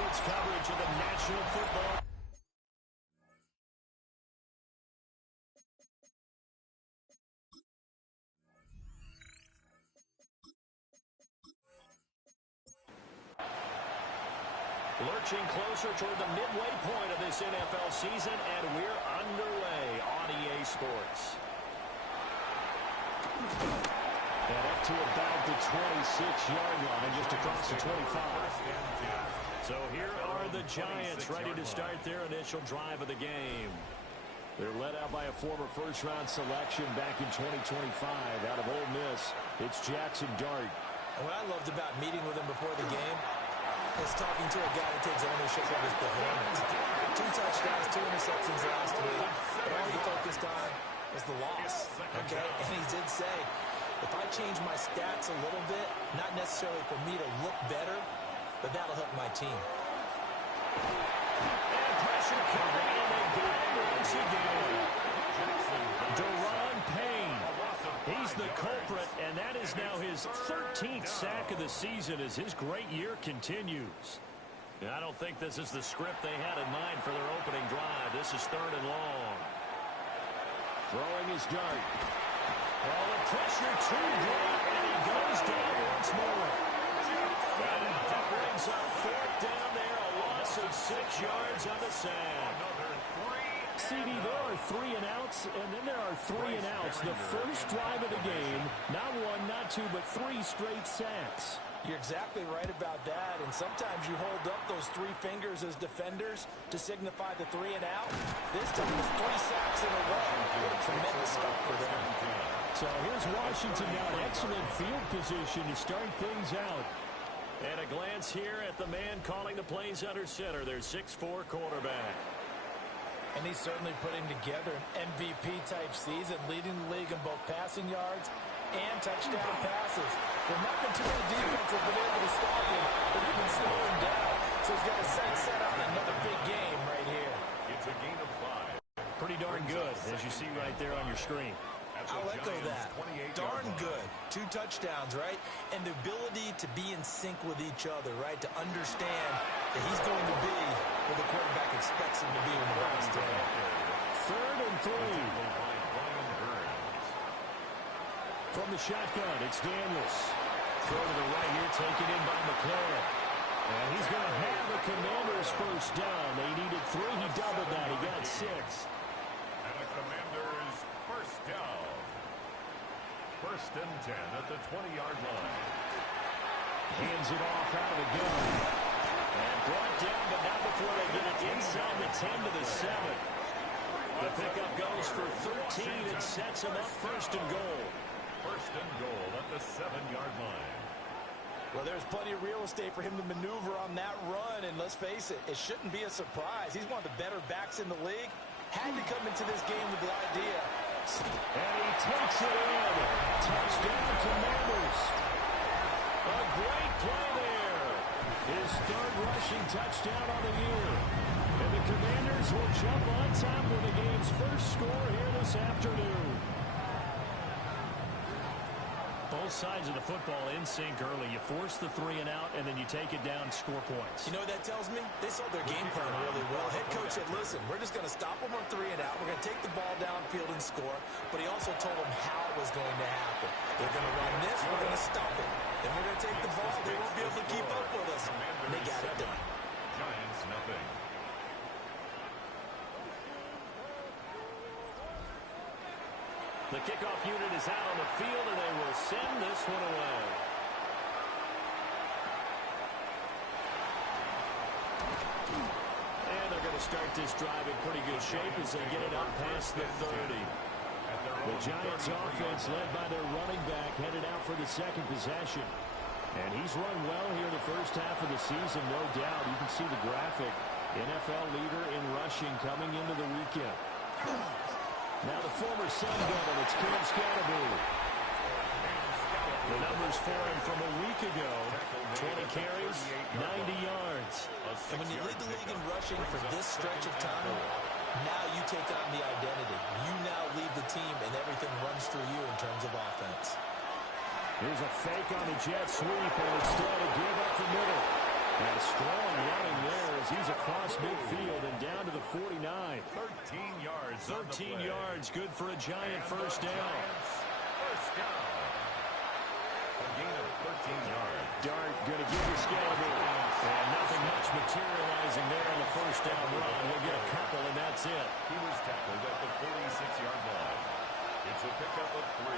sports coverage of the National Football. Lurching closer toward the midway point of this NFL season, and we're underway on EA Sports. And up to about the 26-yard line, just across the 25. So here are the Giants ready to start their initial drive of the game. They're led out by a former first-round selection back in 2025 out of Ole Miss. It's Jackson Dart. And what I loved about meeting with him before the game is talking to a guy that takes ownership of his performance. 2 touchdowns, 2 interceptions last week. But all he focused on was the loss. Okay? And he did say, if I change my stats a little bit, not necessarily for me to look better, but that'll help my team. And pressure coming, and they get it once again. Deron Payne. He's the culprit, and that is now his 13th sack of the season as his great year continues. I don't think this is the script they had in mind for their opening drive. This is 3rd and long. Throwing his dart. Well, the pressure too great, and he goes down once more. And that brings up 4th down there, a loss of 6 yards on the sack. CD, there are 3 and outs, and then there are 3 and outs. The first drive of the game, not 1, not 2, but 3 straight sacks. You're exactly right about that, and sometimes you hold up those 3 fingers as defenders to signify the 3 and out. This time it's 3 sacks in a row. What a tremendous stop for them. So here's Washington now in excellent field position to start things out. And a glance here at the man calling the plays under center, their 6'4" quarterback. And he's certainly putting together an MVP-type season, leading the league in both passing yards and touchdown passes. There's not been too many defenses have been able to stop him, but he can slow him down. So he's got a sight set on another big game right here. It's a gain of 5. Pretty darn good, as you see right there on your screen. I'll echo that. Darn good. 2 touchdowns, right? And the ability to be in sync with each other, right? To understand that he's going to be where the quarterback expects him to be when the ball is thrown. 3rd and 3. From the shotgun, it's Daniels. Throw to the right here, taken in by McLaurin. And he's going to have the Commanders' first down. They needed 3. He doubled that. He got 6. And the Commanders' first down. 1st and 10 at the 20-yard line. Hands it off out of the gun. And brought down, but not before they get it inside the 10 to the 7. The pickup goes for 13 and sets him up 1st and goal. 1st and goal at the 7-yard line. Well, there's plenty of real estate for him to maneuver on that run, and let's face it, it shouldn't be a surprise. He's one of the better backs in the league. Had to come into this game with the idea. And he takes it in. Touchdown, Commanders. A great play there. His 3rd rushing touchdown on the year. And the Commanders will jump on top with the game's first score here this afternoon. Both sides of the football in sync early. You force the 3 and out, and then you take it down, score points. You know what that tells me? They saw their game plan really well. Head coach said, listen, we're just going to stop them on 3 and out. We're going to take the ball downfield and score. But he also told them how it was going to happen. They're going to run this. We're going to stop it. Then we're going to take the ball. They won't be able to keep up with us. And they got it done. Giants nothing. The kickoff unit is out on the field, and they will send this one away. And they're going to start this drive in pretty good shape as they get it up past the 30. The Giants offense led by their running back headed out for the 2nd possession. And he's run well here the first half of the season, no doubt. You can see the graphic. NFL leader in rushing coming into the weekend. Now the former Sun Devil, it's Cam Scatterbury. The numbers for him from a week ago, 20 carries, 90 yards. And when you lead the league in rushing for this stretch of time, now you take on the identity. You now lead the team, and everything runs through you in terms of offense. Here's a fake on the jet sweep, and instead a give up the middle. And a strong running there as he's across midfield and down to the 49. 13 yards. 13 yards, good for a Giant first down. First down. A gain of 13 yards. Dart going to give you Scalable. And nothing much materializing there on the first down run. We'll get a couple, and that's it. He was tackled at the 46-yard line. It's a pickup of 3.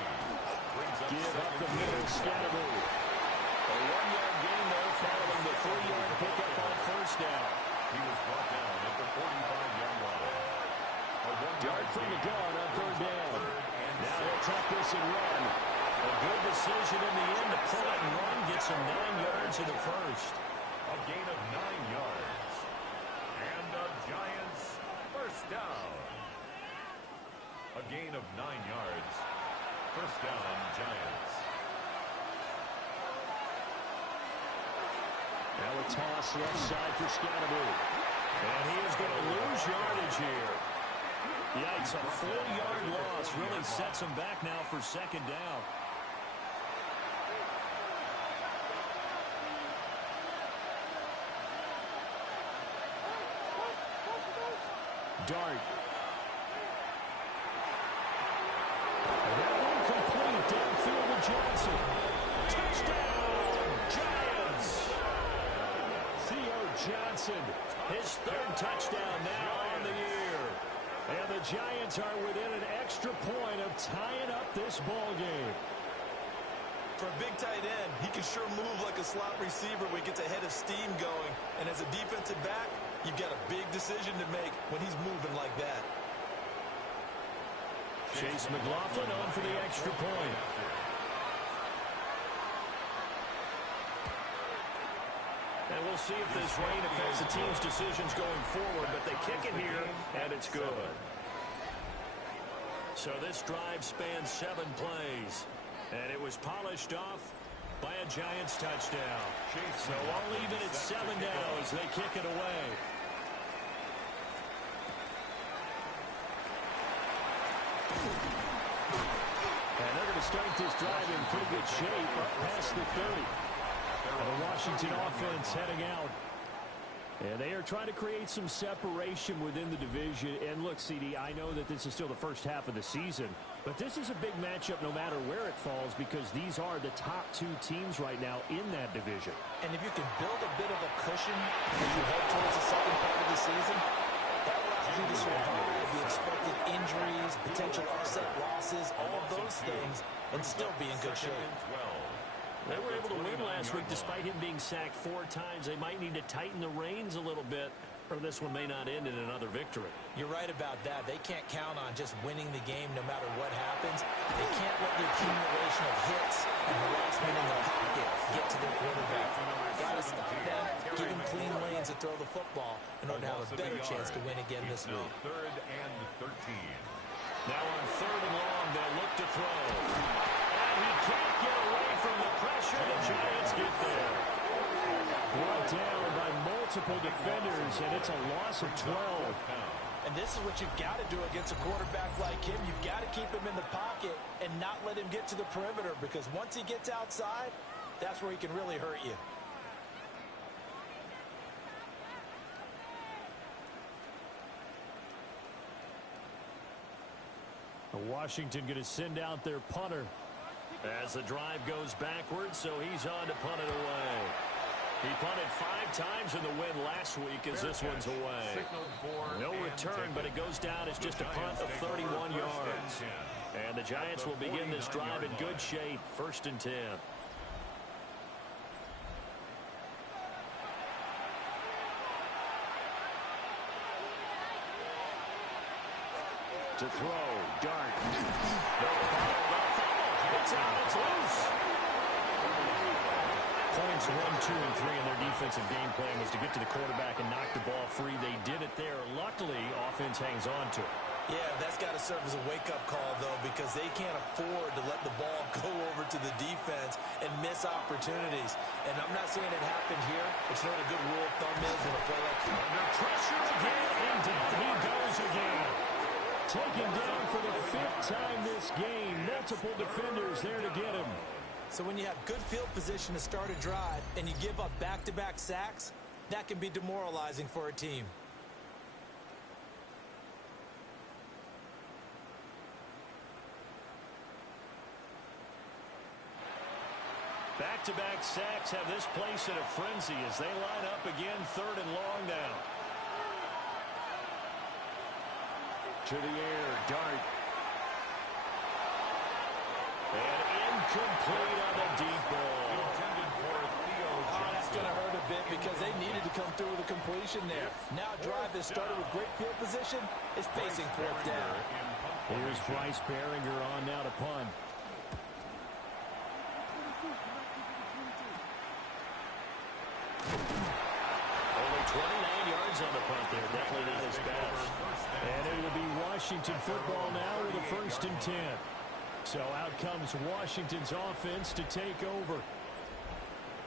Brings up give up the middle, Scalable. A 1-yard gain there following the 3-yard pickup on first down. He was brought down at the 45-yard line. Dart from the gun on third down. Now he'll tuck this and run. A good decision in the end to pull it and run. Gets him 9 yards in the first. A gain of 9 yards. And the Giants first down. A gain of 9 yards. First down, Giants. Now a toss left side for Scalable. And he is going to lose yardage here. Yikes, a 4-yard loss really sets him back now for second down. Dart. That one complete downfield to Johnson. Touchdown, Giants! Theo Johnson, his third touchdown now on the year. And the Giants are within an extra point of tying up this ball game. For a big tight end, he can sure move like a slot receiver when he gets a head of steam going. And as a defensive back, you've got a big decision to make when he's moving like that. Chase McLaughlin on for the extra point. And we'll see if this rain affects the team's decisions going forward, but they kick it here, and it's good. So this drive spans 7 plays, and it was polished off by a Giants touchdown. So I'll leave it at 7 now as they kick it away. And they're going to start this drive in pretty good shape up past the 30. And the Washington offense heading out. And they are trying to create some separation within the division. And look, CD, I know that this is still the first half of the season, but this is a big matchup no matter where it falls because these are the top 2 teams right now in that division. And if you can build a bit of a cushion as you head towards the second part of the season, that allows you to survive the expected injuries, potential upset losses, all of those things, and still be in good shape. They were able to win last week despite him being sacked 4 times. They might need to tighten the reins a little bit, or this one may not end in another victory. You're right about that. They can't count on just winning the game no matter what happens. They can't let the accumulation of hits and harassment in the pocket get to their quarterback. Got to stop them, give him clean lanes to throw the football in order to have a better chance to win again this week. Third and 13. Now on 3rd and long, they'll look to throw. And he can't get away from the pressure. The Giants get there. Brought down by multiple defenders, and it's a loss of 12. And this is what you've got to do against a quarterback like him. You've got to keep him in the pocket and not let him get to the perimeter, because once he gets outside, that's where he can really hurt you. Washington going to send out their punter as the drive goes backwards, so he's on to punt it away. He punted 5 times in the win last week as this one's away. No return, but it goes down as just a punt of 31 yards. And the Giants will begin this drive in good shape, 1st and 10. To throw, Dart. It's out, it's loose. Points 1, 2, and 3 in their defensive game plan was to get to the quarterback and knock the ball free. They did it there. Luckily, offense hangs on to it. Yeah, that's got to serve as a wake-up call, though, because they can't afford to let the ball go over to the defense and miss opportunities. And I'm not saying it happened here. It's not a good rule of thumb is when a play like that. Under pressure again, and down he goes again. Taken down for the 5th time this game. Multiple defenders there to get him. So when you have good field position to start a drive and you give up back-to-back sacks, that can be demoralizing for a team. Back-to-back sacks have this place in a frenzy as they line up again, 3rd and long now. To the air, Dart. And incomplete on the deep ball. That's going to hurt a bit because they needed to come through with a completion there. Now a drive that started with great field position is facing 4th down. Here's Bryce Behringer on now to punt. Only 29 yards on the punt there. Definitely not his best. And it will be Washington football now with a 1st and 10. So out comes Washington's offense to take over.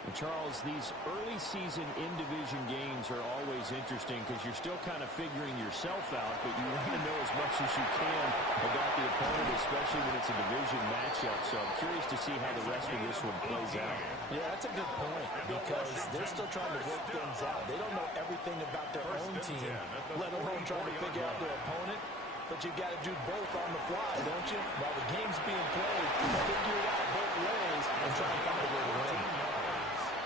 And Charles, these early season in-division games are always interesting because you're still kind of figuring yourself out, but you want to know as much as you can about the opponent, especially when it's a division matchup. So I'm curious to see how the rest of this one plays out. Yeah, that's a good point because they're still trying to work things out. They don't know everything about their own team, let alone trying to figure out their opponent. But you've got to do both on the fly, don't you? While the game's being played, figure it out both ways and try and find a way to win.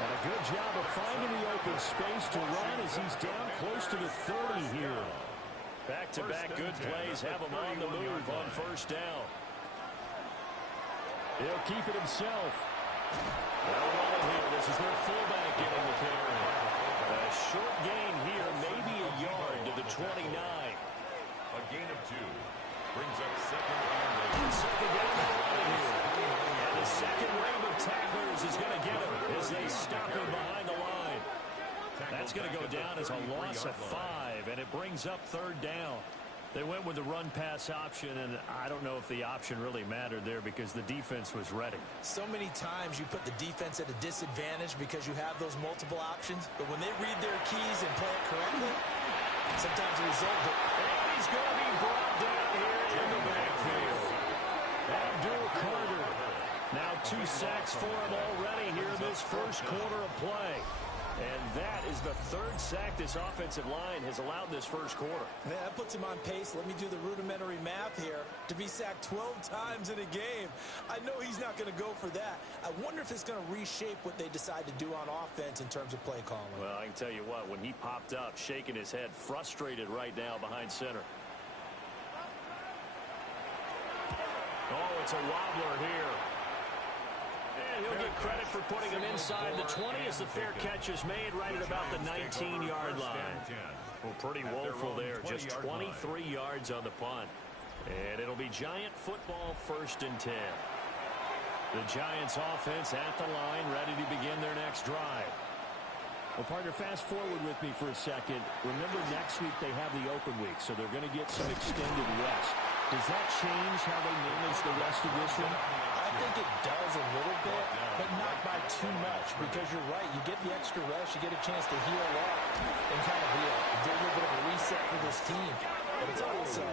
And a good job of finding the open space to run as he's down close to the 30 here. Back-to-back good plays have him on the move on 1st down. He'll keep it himself. They'll run it here. This is their fullback getting the carry. A short gain here, maybe a yard to the 29. A gain of 2. Brings up 2nd and 8. Second down, they'll run it here. And the second wave of tacklers is going to get him as they stop him behind the line. That's going to go down as a loss of 5, and it brings up 3rd down. They went with the run-pass option, and I don't know if the option really mattered there because the defense was ready. So many times you put the defense at a disadvantage because you have those multiple options, but when they read their keys and play it correctly, sometimes the result. And he's going to be brought down here in the backfield. Abdul Carter. Now 2 sacks for him already here in this 1st quarter of play. And that is the 3rd sack this offensive line has allowed this 1st quarter. Man, that puts him on pace. Let me do the rudimentary math here. To be sacked 12 times in a game. I know he's not going to go for that. I wonder if it's going to reshape what they decide to do on offense in terms of play calling. Well, I can tell you what, when he popped up, shaking his head, frustrated right now behind center. Oh, it's a wobbler here. And he'll get credit for putting him inside the 20 as the fair catch is made right at about the 19-yard line. Well, pretty woeful there. Just 23 yards on the punt. And it'll be Giant football 1st and 10. The Giants offense at the line, ready to begin their next drive. Well, partner, fast forward with me for a second. Remember, next week they have the open week, so they're going to get some extended rest. Does that change how they manage the rest of this one? I think it does a little bit, but not by too much, because you're right. You get the extra rest, you get a chance to heal up and kind of do a little bit of a reset for this team. But it's also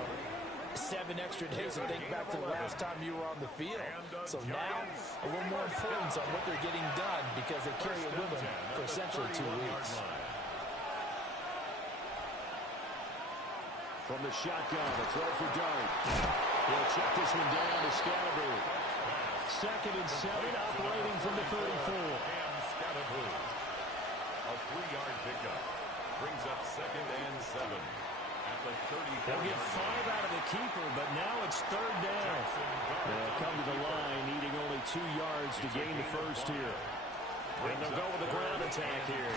7 extra days to think back to the last time you were on the field. So now, a little more importance on what they're getting done because they carry it with them for essentially 2 weeks. From the shotgun, a throw for Dart. He'll check this one down to Scalaboo. 2nd and 7, operating from the 34. Scalaboo. A 3-yard pickup. Brings up 2nd and 7. At the 34. They'll get 5 out of the keeper, but now it's 3rd down. They'll come to the line, needing only 2 yards to gain the 1st here. And they'll go with the ground attack here.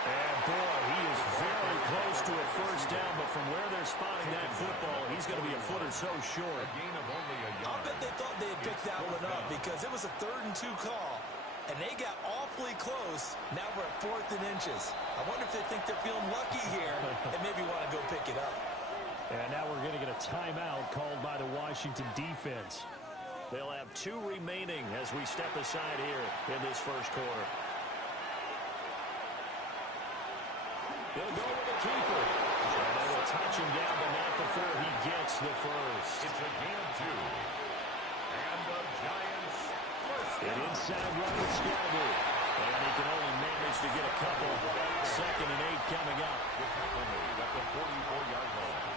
And boy, he is very close to a 1st down, but from where they're spotting that football, he's going to be a foot or so short. Gain of only a yard. I'll bet they thought they had picked that one up because it was a 3rd and 2 call, and they got awfully close. Now we're at 4th and inches. I wonder if they think they're feeling lucky here and maybe want to go pick it up. And now we're going to get a timeout called by the Washington defense. They'll have 2 remaining as we step aside here in this 1st quarter. They'll go with the keeper. And they will touch him down, but not before he gets the 1st. It's a gain of 2. And the Giants 1st An inside run with Scalaboo. And he can only manage to get a couple. 2nd and 8 coming up. The tackle made at the 44-yard line.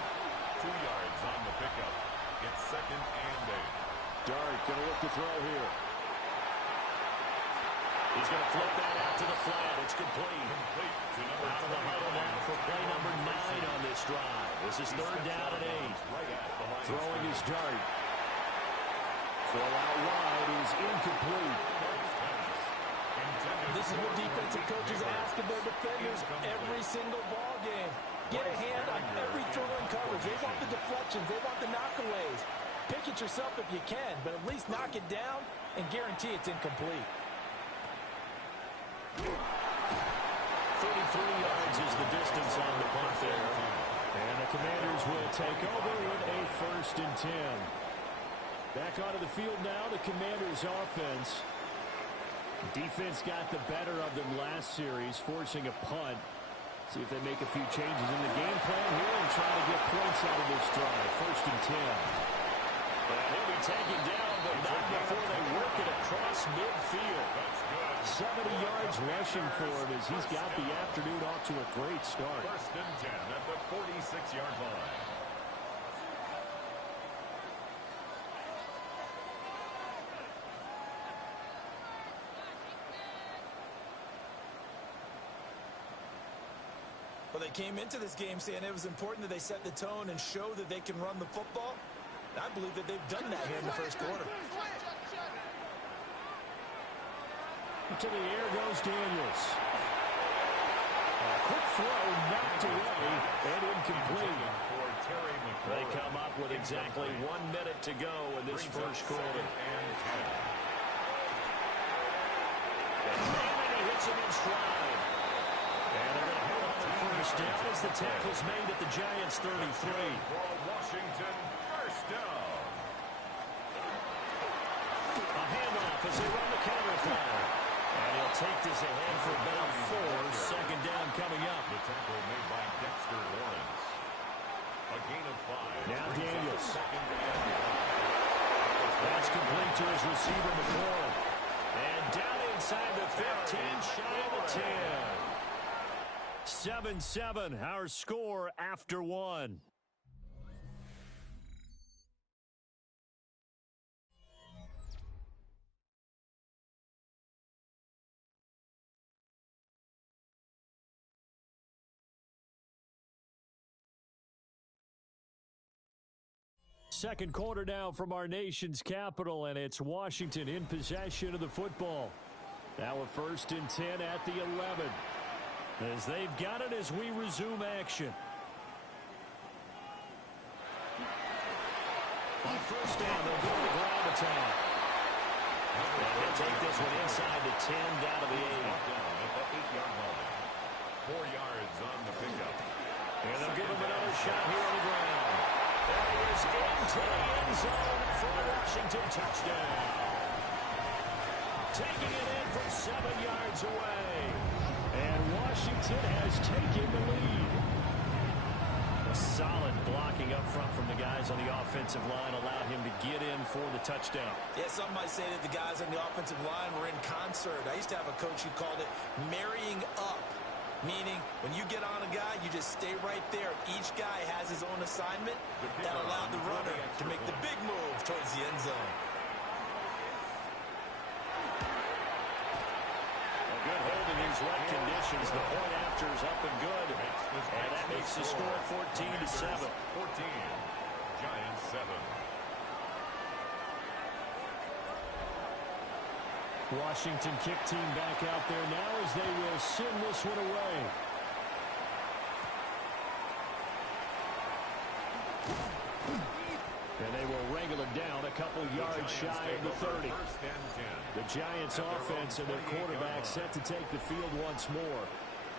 2 yards on the pickup. It's 2nd and 8. Dart going to look to throw here. He's going to flip that out to the flat. It's complete. Out of the huddle now for play number 9 on this drive. This is 3rd down and 8. Throwing his Dart. Throw out wide is incomplete. This is what defensive coaches ask of their defenders every single ball game. Get a hand on every throw in coverage. They want the deflections. They want the knockaways. Pick it yourself if you can, but at least knock it down and guarantee it's incomplete. 33 yards is the distance on the punt there. And the Commanders will take over with a 1st and 10. Back onto the field now, the Commanders' offense. Defense got the better of them last series, forcing a punt. See if they make a few changes in the game plan here and try to get points out of this drive. 1st and 10. And he'll be taken down, but not before they work it across midfield. 70 yards rushing for him as he's got the afternoon off to a great start. 1st and 10 at the 46-yard line. Well, they came into this game saying it was important that they set the tone and show that they can run the football. I believe that they've done that here in the 1st quarter. To the air goes Daniels. A quick throw knocked away and incomplete. They come up with exactly 1 minute to go in this 1st quarter. And he hits him in stride. And they're going to hold on to 1st down as the tackle's made at the Giants' 33. Washington, 1st down. A handoff as they run the counter foul. And he'll take this ahead for about 4. 2nd down coming up. The tackle made by Dexter Lawrence. A gain of 5. Now Daniels. That's complete to his receiver, McLaurin. And down inside the 15, shy of the 10. 7-7, our score after 1. Second quarter now from our nation's capital, and it's Washington in possession of the football. Now a 1st and 10 at the 11. As they've got it as we resume action. On 1st down, they'll go to the ground attack. And they'll take this one inside the 10, down to the 8. Down at the 8-yard line. 4 yards on the pickup. And they'll give him another shot here on the ground. There he is into the end zone for the Washington touchdown. Taking it in from 7 yards away. And Washington has taken the lead. A solid blocking up front from the guys on the offensive line allowed him to get in for the touchdown. Yeah, some might say that the guys on the offensive line were in concert. I used to have a coach who called it marrying up, meaning when you get on a guy, you just stay right there. Each guy has his own assignment that allowed the runner to make the big move towards the end zone. Good hold in these wet conditions. The point after is up and good. And that makes the score 14-7. 14. Giants 7. Washington kick team back out there now as they will send this one away. And they will wrangle it down a couple yards shy of the 30. The Giants offense and their quarterback set to take the field once more.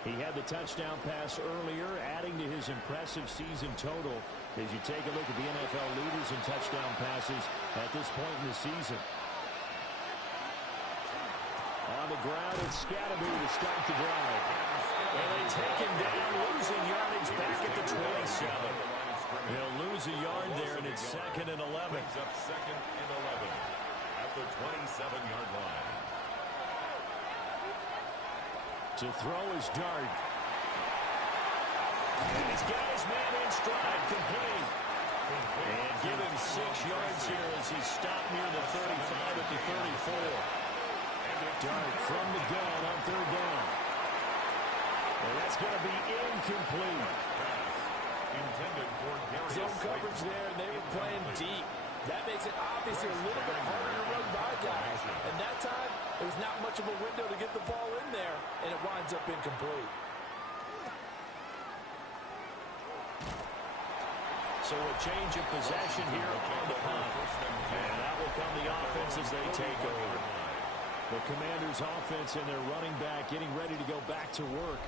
He had the touchdown pass earlier, adding to his impressive season total as you take a look at the NFL leaders in touchdown passes at this point in the season. On the ground, it's Scalaboo to start the drive. And they take him down, losing yardage back at the 27. He'll lose a yard there, and it's 2nd and 11. Brings up 2nd and 11. At the 27-yard line. To throw his dart. And he's got his man in stride, complete. And give him 6 yards here as he stopped near the 35 at the 34. Dart from the gun on 3rd down. And that's going to be incomplete. Intended for Zone coverage there, and they were playing deep. That makes it obviously a little bit harder to run by guys. And that time, there's not much of a window to get the ball in there, and it winds up incomplete. So a change of possession here on the punt. And that will come the offense as they take over. The Commanders' offense and their running back getting ready to go back to work.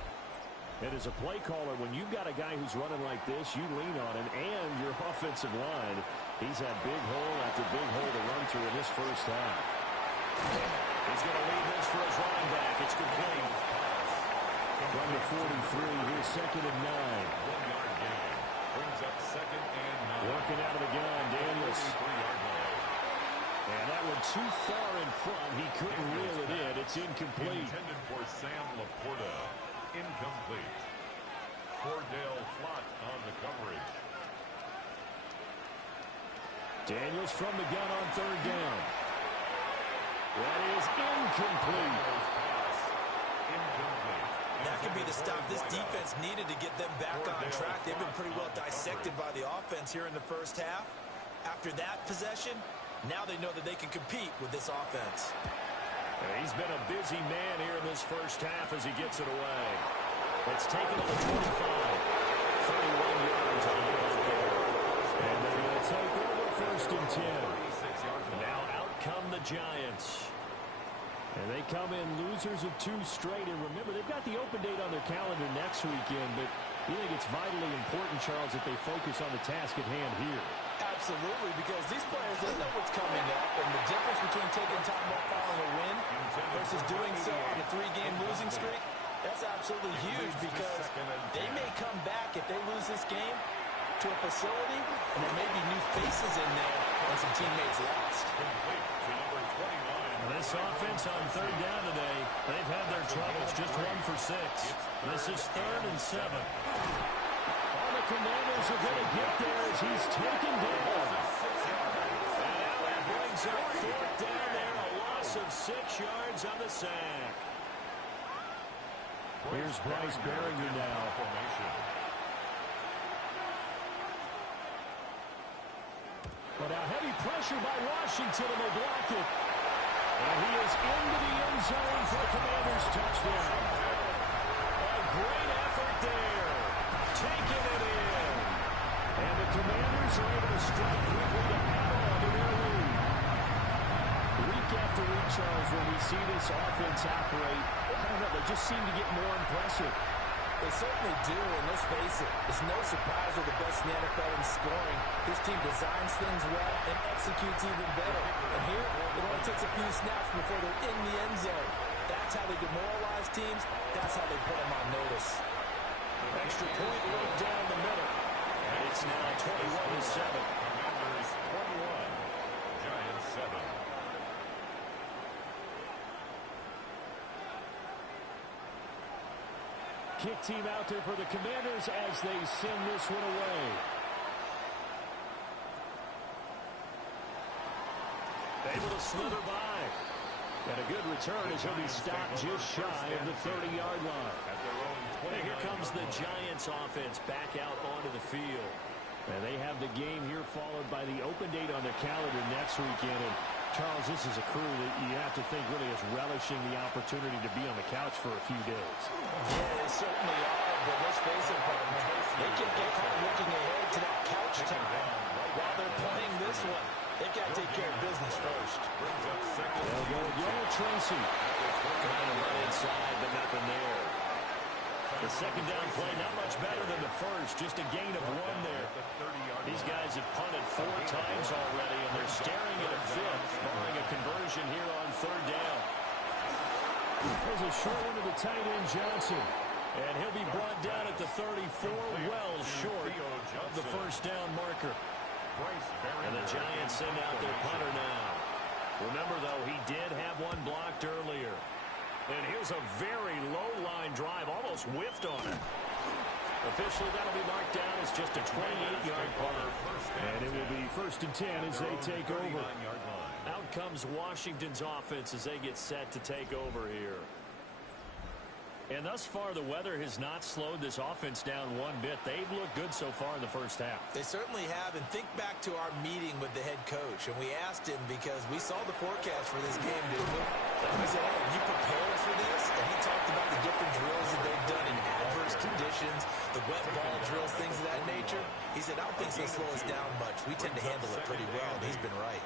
And as a play caller, when you've got a guy who's running like this, you lean on him and your offensive line. He's had big hole after big hole to run through in this first half. He's going to lead this for his running back. It's complete. From the 43, here's 2nd and 9. 1-yard gain. Brings up 2nd and 9. Working out of the gun, Daniels. 33-yard line. And that one too far in front. He couldn't reel it in. It's incomplete. Intended for Sam Laporta. Incomplete. Cordell Flott on the coverage. Daniels from the gun on 3rd down. That is incomplete. Incomplete. That could be the stop this defense needed to get them back on track. They've been pretty well dissected by the offense here in the first half. After that possession, now they know that they can compete with this offense. He's been a busy man here in this first half as he gets it away. It's taken to the 25. 31 yards on the play. And they're going to take over 1st and 10. Now out come the Giants. And they come in losers of 2 straight. And remember, they've got the open date on their calendar next weekend. But you think it's vitally important, Charles, that they focus on the task at hand here? Absolutely, because these players, they know what's coming up. And the difference between taking time off following a win versus doing so on a 3-game losing streak, that's absolutely huge because they may come back if they lose this game to a facility, and there may be new faces in there and some teammates lost. This offense on 3rd down today, they've had their troubles, just 1 for 6. This is 3rd and 7. All the Commanders are going to get there as he's taken down. And now that brings up 4th down there, a loss of 6 yards on the sack. Here's Bryce Berringer now. But now heavy pressure by Washington, and they block it. And he is into the end zone for a Commanders touchdown. A great effort there. Taking it in. And the Commanders are able to strike quickly to add on to their lead. Week after week, Charles, when we see this offense operate, I don't know, they just seem to get more impressive. They certainly do, and let's face it, it's no surprise they're the best in the NFL in scoring. This team designs things well and executes even better. And here, it only takes a few snaps before they're in the end zone. That's how they demoralize teams. That's how they put them on notice. Extra point right down the middle. And it's now 21-7. Commanders 21, Giants 7. Kick team out there for the Commanders as they send this one away. Able to slither by. And a good return as he'll be stopped just shy of the 30-yard line. And here comes the Giants offense back out onto the field. And they have the game here followed by the open date on their calendar next weekend. And Charles, this is a crew that you have to think really is relishing the opportunity to be on the couch for a few days. Yeah, they certainly are, but let's face it, they can get caught looking ahead to that couch time while they're playing this one. They've got to take care of business first. They'll go with Yellow Tracy. Trying to run inside, but nothing there. The second down play, not much better than the first, just a gain of 1 there. These guys have punted 4 times already, and they're staring at a 5th, barring a conversion here on 3rd down. There's a short one to the tight end, Johnson. And he'll be brought down at the 34, well short of the first down marker. And the Giants send out their punter now. Remember, though, he did have one blocked earlier. And here's a very low-line drive, almost whiffed on it. Officially, that'll be marked down as just a 28-yard punt. And it will be 1st and 10 as they take over. Out comes Washington's offense as they get set to take over here. And thus far, the weather has not slowed this offense down one bit. They've looked good so far in the first half. They certainly have. And think back to our meeting with the head coach. And we asked him because we saw the forecast for this game, didn't we? And we said, hey, have you prepared for this? And he talked about the different drills that they've done in adverse conditions, the wet ball drills, things of that nature. He said, I don't think it's going to slow us down much. We tend to handle it pretty well, and he's been right.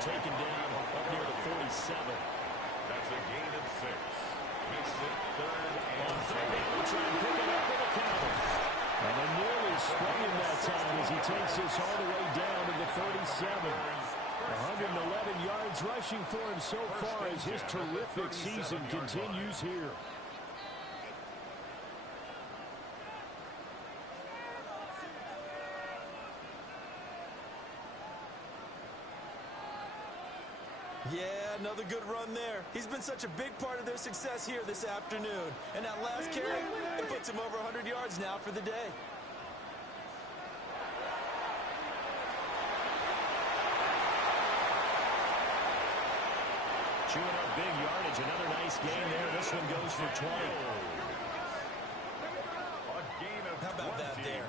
Taken down up near the 47. That's a gain of 6. Makes it 3rd and on 3rd down, we'll try and pick it up with a counter. And then nearly sprung him that time as he takes this all the way down to the 37. 111 yards rushing for him so far as his terrific season continues here. Yeah, another good run there. He's been such a big part of their success here this afternoon. And that last carry, it puts him over 100 yards now for the day. Chewing up big yardage. Another nice gain there. This one goes for 20. How about that there?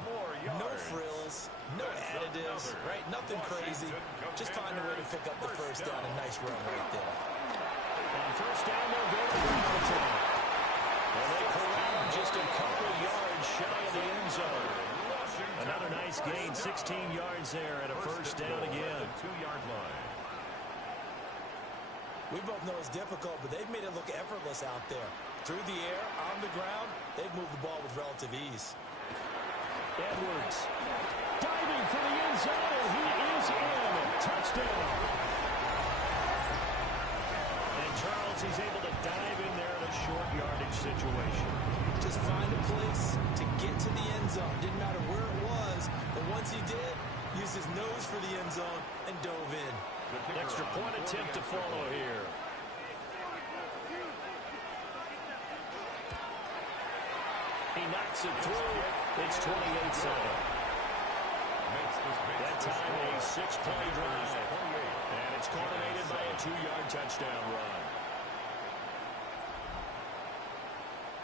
No frills, no additives, right? Nothing crazy. Just find a way to pick up the first down. A nice run right there. On first down, they'll go to Washington. And they corral just a couple yards shy of the end zone. Another nice gain, 16 yards there, and a first down again. 2-yard line. We both know it's difficult, but they've made it look effortless out there. Through the air, on the ground, they've moved the ball with relative ease. Edwards diving for the end zone, and he is in. Touchdown. And Charles, he's able to dive in there in a short yardage situation. Just find a place to get to the end zone. Didn't matter where it was, but once he did, used his nose for the end zone and dove in. Extra point attempt to follow here. He knocks it through. It's 28-7. That time a 6-play drive. And it's culminated by a 2-yard touchdown run.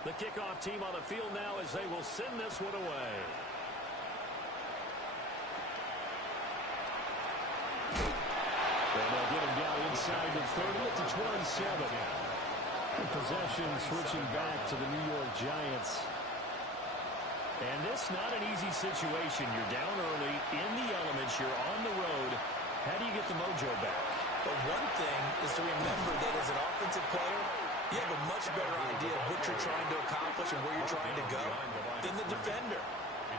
The kickoff team on the field now as they will send this one away. And they'll get him down inside the 30 to 27. Possession switching back to the New York Giants. And this not an easy situation. You're down early, in the elements, you're on the road. How do you get the mojo back? But one thing is to remember that as an offensive player, you have a much better idea of what you're trying to accomplish and where you're trying to go than the defender.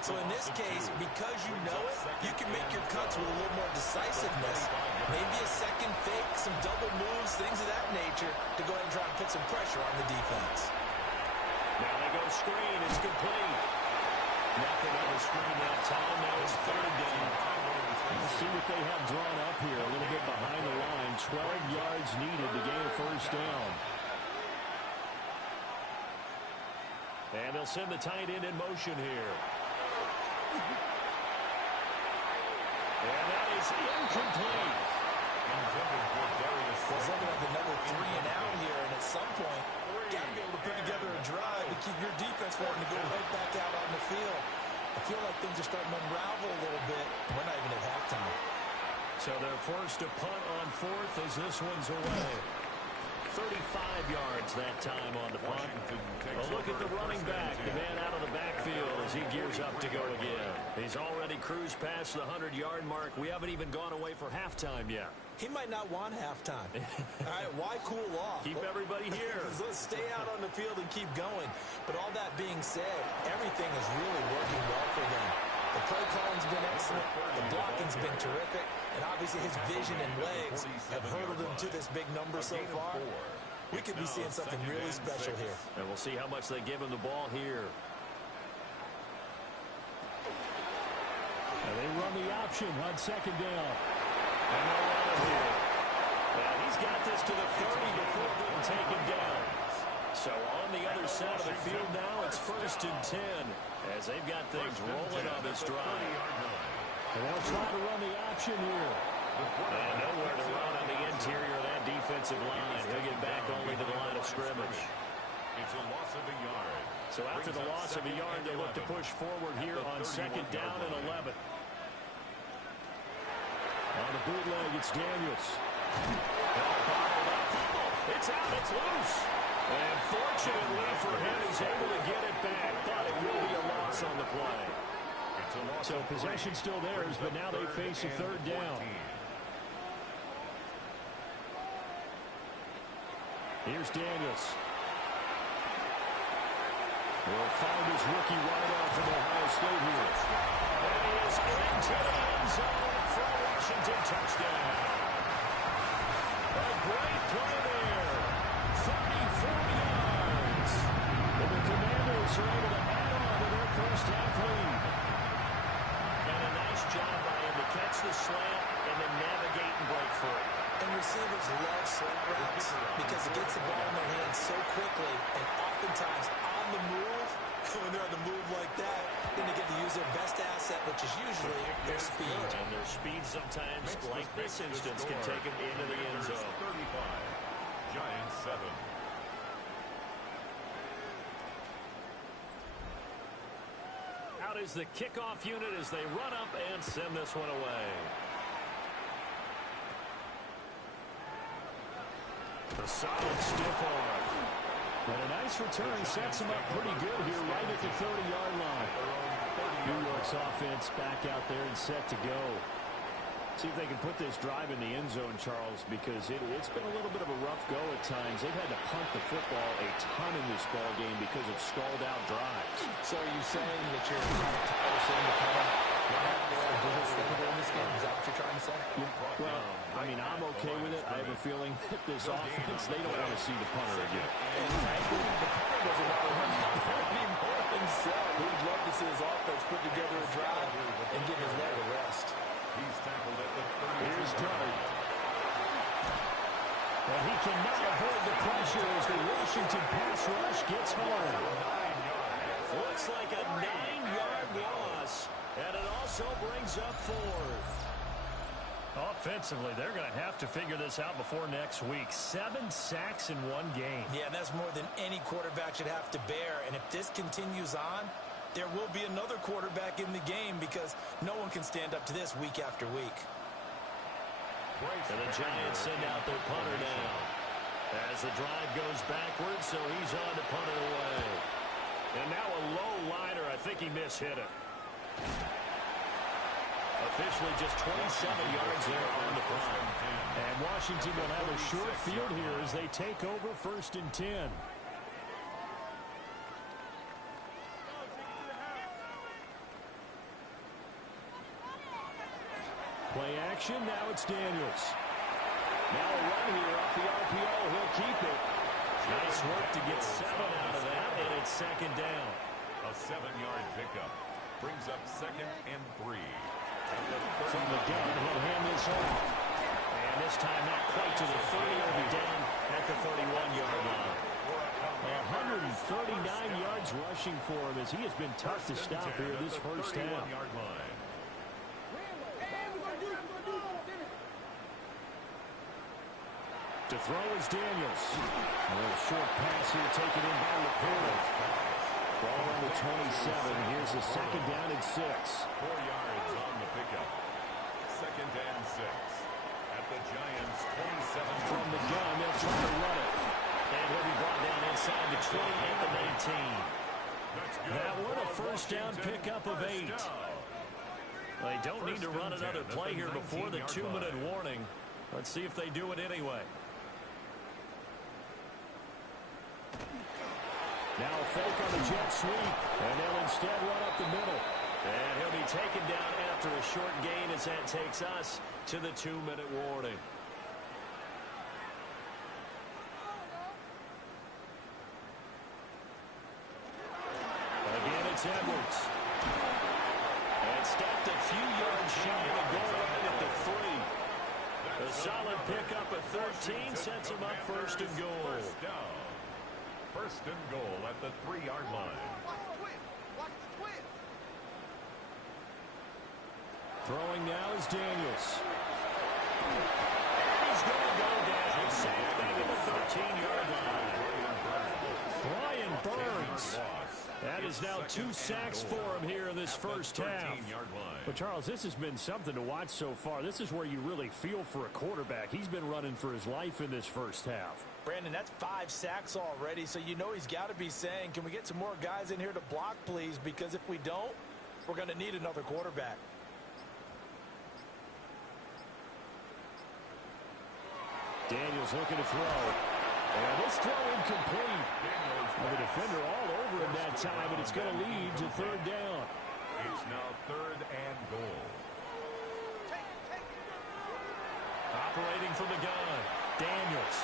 So in this case, because you know it, you can make your cuts with a little more decisiveness. Maybe a second fake, some double moves, things of that nature to go ahead and try and put some pressure on the defense. Now they go screen. It's complete. Nothing on the screen that time. Now it's 3rd down. Let's see what they have drawn up here. A little bit behind the line. 12 yards needed to gain a first down. And they'll send the tight end in motion here. And that is incomplete. Well, looking at the number 3 and out here, and at some point, got to be able to put together a drive to keep your defense wanting to go right back out on the field. I feel like things are starting to unravel a little bit. We're not even at halftime. So they're forced to punt on 4th as this one's away. 35 yards that time on the punt. A look at the running back, the man out of the backfield as he gears up to go again. He's already cruised past the 100-yard mark. We haven't even gone away for halftime yet. He might not want halftime. All right, why cool off? Keep everybody here. Let's stay out on the field and keep going. But all that being said, everything is really working well for them. The play calling's been excellent. The blocking's been terrific. And obviously his vision and legs have hurdled him to this big number so far. We could be seeing something really special here. And we'll see how much they give him the ball here. And they run the option on second down. And they'll run it here. And he's got this to the 30 before being taken down. So on the other side of the field now, it's 1st and 10 as they've got things rolling on this drive. And they'll try to run the option here. And nowhere to run on the interior of that defensive line. He'll get back only to the line of scrimmage. It's a loss of a yard. So after the loss of a yard, they look to push forward here on second down and 11. On the bootleg, it's Daniels. It's out, it's loose. And fortunately for him, he's able to get it back. But it will be a loss on the play. So possession still theirs, but now they face a third down. Here's Daniels. Will find his rookie wideout from Ohio State here. And he is into the end zone for a Washington touchdown. A great play there. 34 yards. And the Commanders are able to add on to their first half lead. And a nice job by him to catch the slant and then navigate and break free. And receivers love slant routes because it gets the ball in their hands so quickly and oftentimes on the move. When they're on the move like that, then they get to use their best asset, which is usually their speed. And their speed sometimes, like this instance, can take them into the end zone. 35, Giants 7. Out is the kickoff unit as they run up and send this one away. The solid stiff arm. And a nice return sets him up pretty good here right at the 30-yard line. New York's offense back out there and set to go. See if they can put this drive in the end zone, Charles, because it's been a little bit of a rough go at times. They've had to punt the football a ton in this ball game because of stalled-out drives. So are you saying that you're kind of tired of seeing the punter not having to do his thing in this game? Is that what you're trying to say? Well, I mean, I'm okay with it. I have a feeling that this offense, they don't want to see the punter again. And frankly, the punter doesn't want any more himself. He'd love to see his offense put together a drive and give his leg a rest. He's tackled at the 30. Here's Dart. And he cannot avoid the pressure as the Washington pass rush gets home. Looks like a 9-yard loss, and it also brings up 4th. Offensively, they're going to have to figure this out before next week. 7 sacks in one game. Yeah, that's more than any quarterback should have to bear. And if this continues on, there will be another quarterback in the game because no one can stand up to this week after week. And the Giants send out their punter now as the drive goes backwards, so he's on to punt it away. And now a low liner. I think he mishit it. Officially just 27 yards there on the punt. And Washington will have a short field here as they take over 1st and 10. Play action, now it's Daniels. Now a run here off the RPO, he'll keep it. Nice work to get 7 out of that, and it's 2nd down. A 7-yard pickup brings up 2nd and 3. From the gun, he'll hand this off. And this time not quite to the 30, he'll be down at the 31-yard line. 139 yards rushing for him as he has been tough to stop here this first half. To throw is Daniels. A little short pass here taken in by Laporta. Ball on the 27. Here's a 2nd down and 6. 4 yards on the pickup. 2nd and 6. At the Giants' 27. From the gun, they'll try to run it. And he'll be brought down inside the 20 at the 19. That one a first down pickup of 8. They don't need to run another play here before the 2-minute warning. Let's see if they do it anyway. Now a fake on the jet sweep, and they'll instead run up the middle. And he'll be taken down after a short gain as that takes us to the 2-minute warning. Again, it's Edwards. And stopped a few yards shy of the goal line at the 3. A solid pickup at 13 sets him up first and goal. First down. First and goal at the 3-yard line. Throwing now is Daniels. And he's going to go down. Sacked back at the 13-yard line. Brian Burns. That is now 2 sacks for him here in this first half. But, Charles, this has been something to watch so far. This is where you really feel for a quarterback. He's been running for his life in this first half. Brandon, that's 5 sacks already, so you know he's got to be saying, can we get some more guys in here to block, please? Because if we don't, we're going to need another quarterback. Daniels looking to throw. And this throw incomplete. The defender all over him that time, and it's going to lead to 3rd down. It's now 3rd and goal. Operating from the gun. Daniels.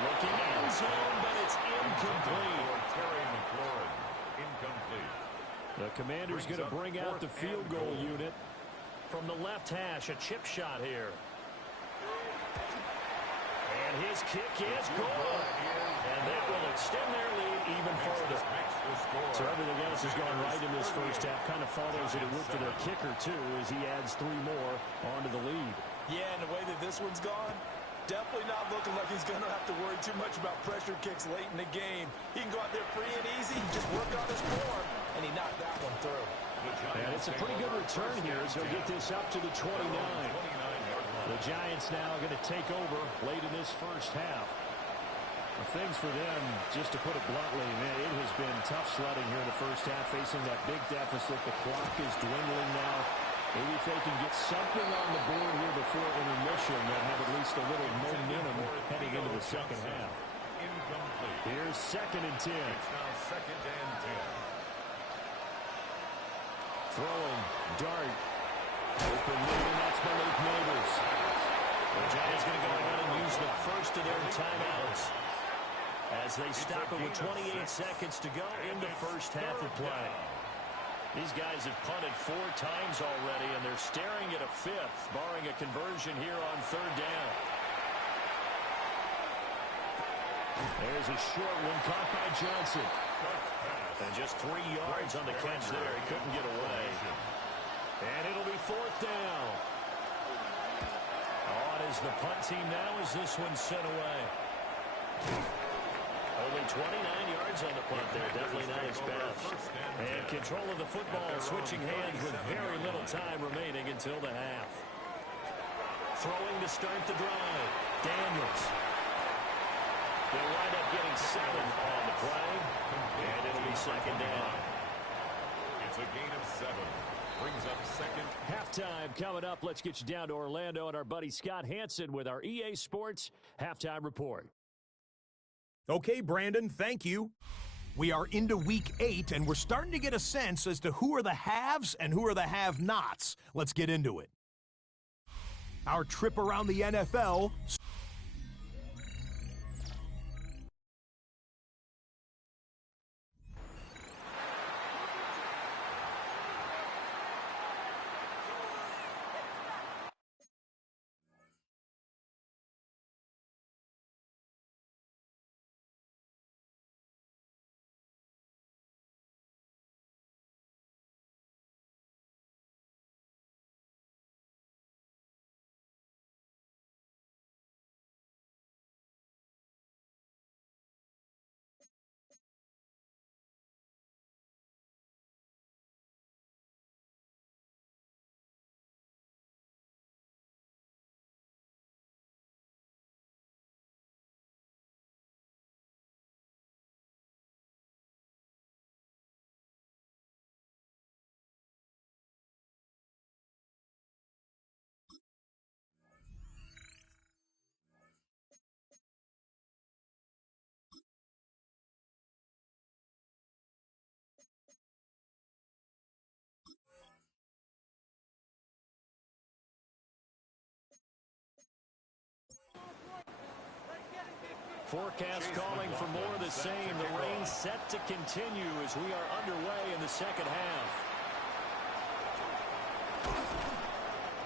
Looking end zone, but it's incomplete. Terry McLaurin. Incomplete. The Commander's going to bring out the field goal unit. From the left hash, a chip shot here. And his kick is good. And that will extend their lead even further. So everything else has gone right in this first half. Kind of follows that it worked for their kicker, too, as he adds 3 more onto the lead. Yeah, and the way that this one's gone, definitely not looking like he's going to have to worry too much about pressure kicks late in the game. He can go out there free and easy, just work on his form, and he knocked that one through. And it's a pretty good return here, so he'll get this up to the 29. The Giants now going to take over late in this first half. Things for them, just to put it bluntly, man, it has been tough sledding here in the first half, facing that big deficit. The clock is dwindling now. Maybe if they can get something on the board here before intermission, they'll have at least a little momentum heading into the second half. Here's 2nd and 10. It's now 2nd and 10. Throwing, dart. Open lead, and that's Malik Neighbors. The Giants going to go ahead and use the first of their timeouts as they stop it with 28 seconds to go in the first half of play. These guys have punted 4 times already, and they're staring at a 5th, barring a conversion here on 3rd down. There's a short one caught by Johnson. And just 3 yards on the catch there. He couldn't get away. And it'll be 4th down. On is the punt team now as this one's sent away. Only 29 yards on the punt there. Definitely not his best. And control of the football switching hands with very little time remaining until the half. Throwing to start the drive. Daniels. They'll wind up getting 7 on the play. And it'll be 2nd down. It's a gain of 7. Brings up 2nd. Halftime coming up. Let's get you down to Orlando and our buddy Scott Hansen with our EA Sports Halftime Report. Okay, Brandon, thank you. We are into week 8, and we're starting to get a sense as to who are the haves and who are the have-nots. Let's get into it. Our trip around the NFL Forecast calling for more of the same. The rain set to continue as we are underway in the second half.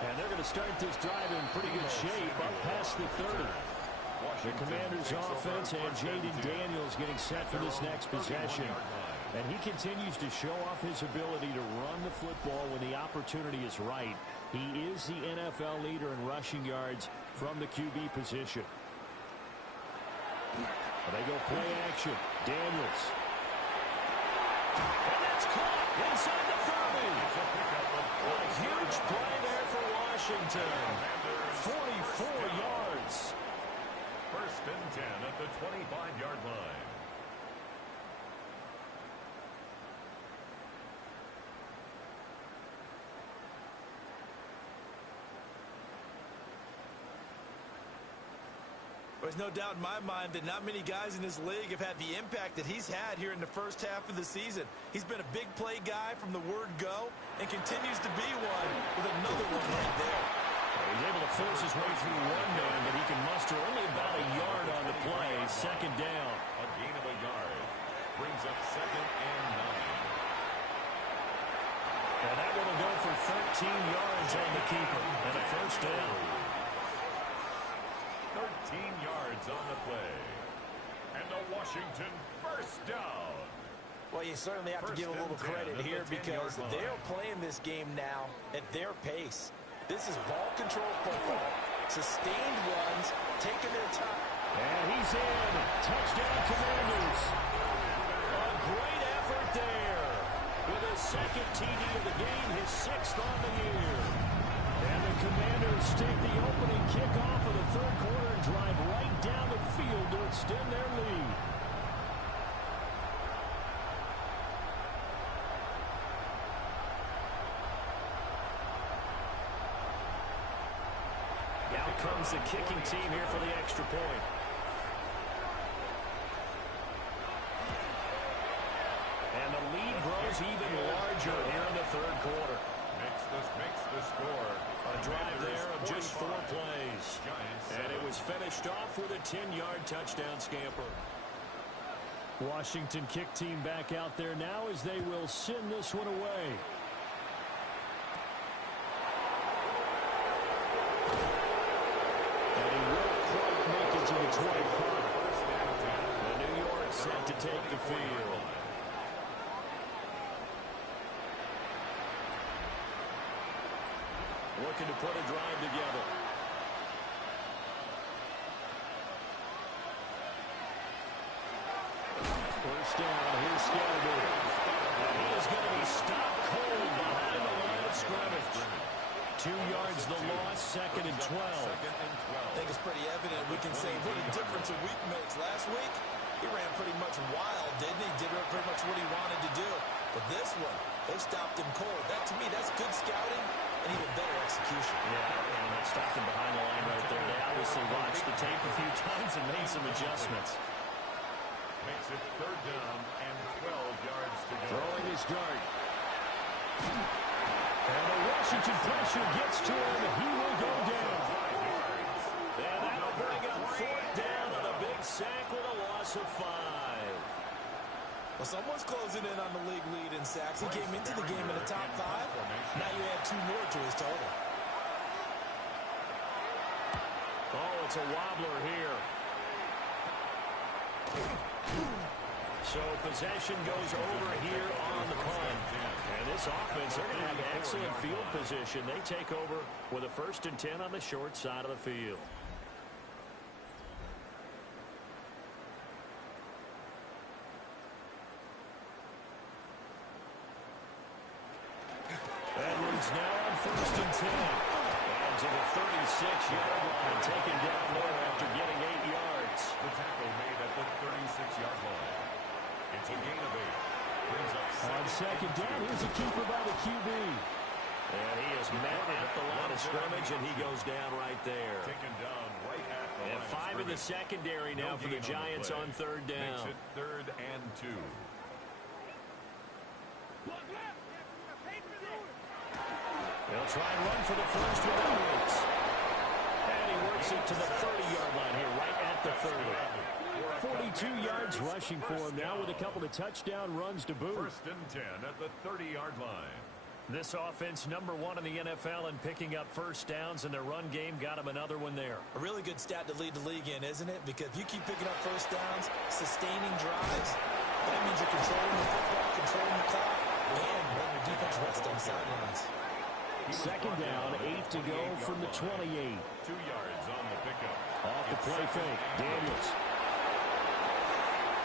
And they're going to start this drive in pretty good shape up past the 30. The Commanders' offense and Jaden Daniels getting set for this next possession. And he continues to show off his ability to run the football when the opportunity is right. He is the NFL leader in rushing yards from the QB position. They go play action. Daniels. And that's caught inside the 30. A huge play there for Washington. 44 yards. First and 10 at the 25-yard line. There's no doubt in my mind that not many guys in this league have had the impact that he's had here in the first half of the season. He's been a big play guy from the word go and continues to be one with another one right there. He's able to force his way through one man, but he can muster only about a yard on the play. Second down. A gain of a yard. Brings up 2nd and 9. And that one will go for 13 yards on the keeper and a first down. 13 yards on the play. And the Washington first down. Well, you certainly have to give a little credit here because they're playing this game now at their pace. This is ball control football. Sustained runs, taking their time. And he's in. Touchdown, Commanders. A great effort there. With his second TD of the game, his 6th on the year. And the Commanders take the opening kickoff of the third quarter and drive right down the field to extend their lead. Out comes the kicking team here for the extra point. And the lead grows even larger here in the third quarter. Makes the score. A drive there of just 4 plays. And it was finished off with a 10-yard touchdown scamper. Washington kick team back out there now as they will send this one away. And he will quite make it to the 25. The New York set to take the field. Looking to put a drive together. First down, here's Scalabrine. And he is going to be stopped cold behind the line of scrimmage. 2 yards the loss, 2nd and 12. I think it's pretty evident we can say what a difference a week makes. Last week, he ran pretty much wild, didn't he? Did pretty much what he wanted to do. But this one, they stopped him cold. That, to me, that's good scouting and even better execution. Yeah, and they stopped him behind the line right there. They obviously watched the tape a few times and made some adjustments. Makes it 3rd down and 12 yards to go. Throwing his dart. And the Washington pressure gets to him, and he will go down. And that'll bring up 4th down on a big sack with a loss of 5. Well, someone's closing in on the league lead in sacks. He came into the game in the top 5. Now you add 2 more to his total. Oh, it's a wobbler here. So possession goes over here on the punt. And this offense, they're going to have excellent field position. They take over with a 1st and 10 on the short side of the field. Edwards now on 1st and 10. And to the 36-yard line, taken down there after getting 8 yards. The tackle made at the 36-yard line. It's a gain of 8. Brings up on 2nd down, here's a keeper by the QB. And he is met at the line of scrimmage, and he goes down right there. Taken down right at the and line 5 in the secondary now for the Giants on 3rd down. Makes it 3rd and 2. They'll try and run for the first with Edwards. And he works it to the 30-yard line here, right at the 30. 42 yards rushing for him now with a couple of touchdown runs to boot. 1st and 10 at the 30-yard line. This offense, number 1 in the NFL in picking up first downs, and their run game got him another one there. A really good stat to lead the league in, isn't it? Because if you keep picking up first downs, sustaining drives, that means you're controlling the football, controlling the clock, and letting your defense rest on the sidelines. 2nd down, 8 to go from the 28. 2 yards on the pickup. Off the play fake, Daniels.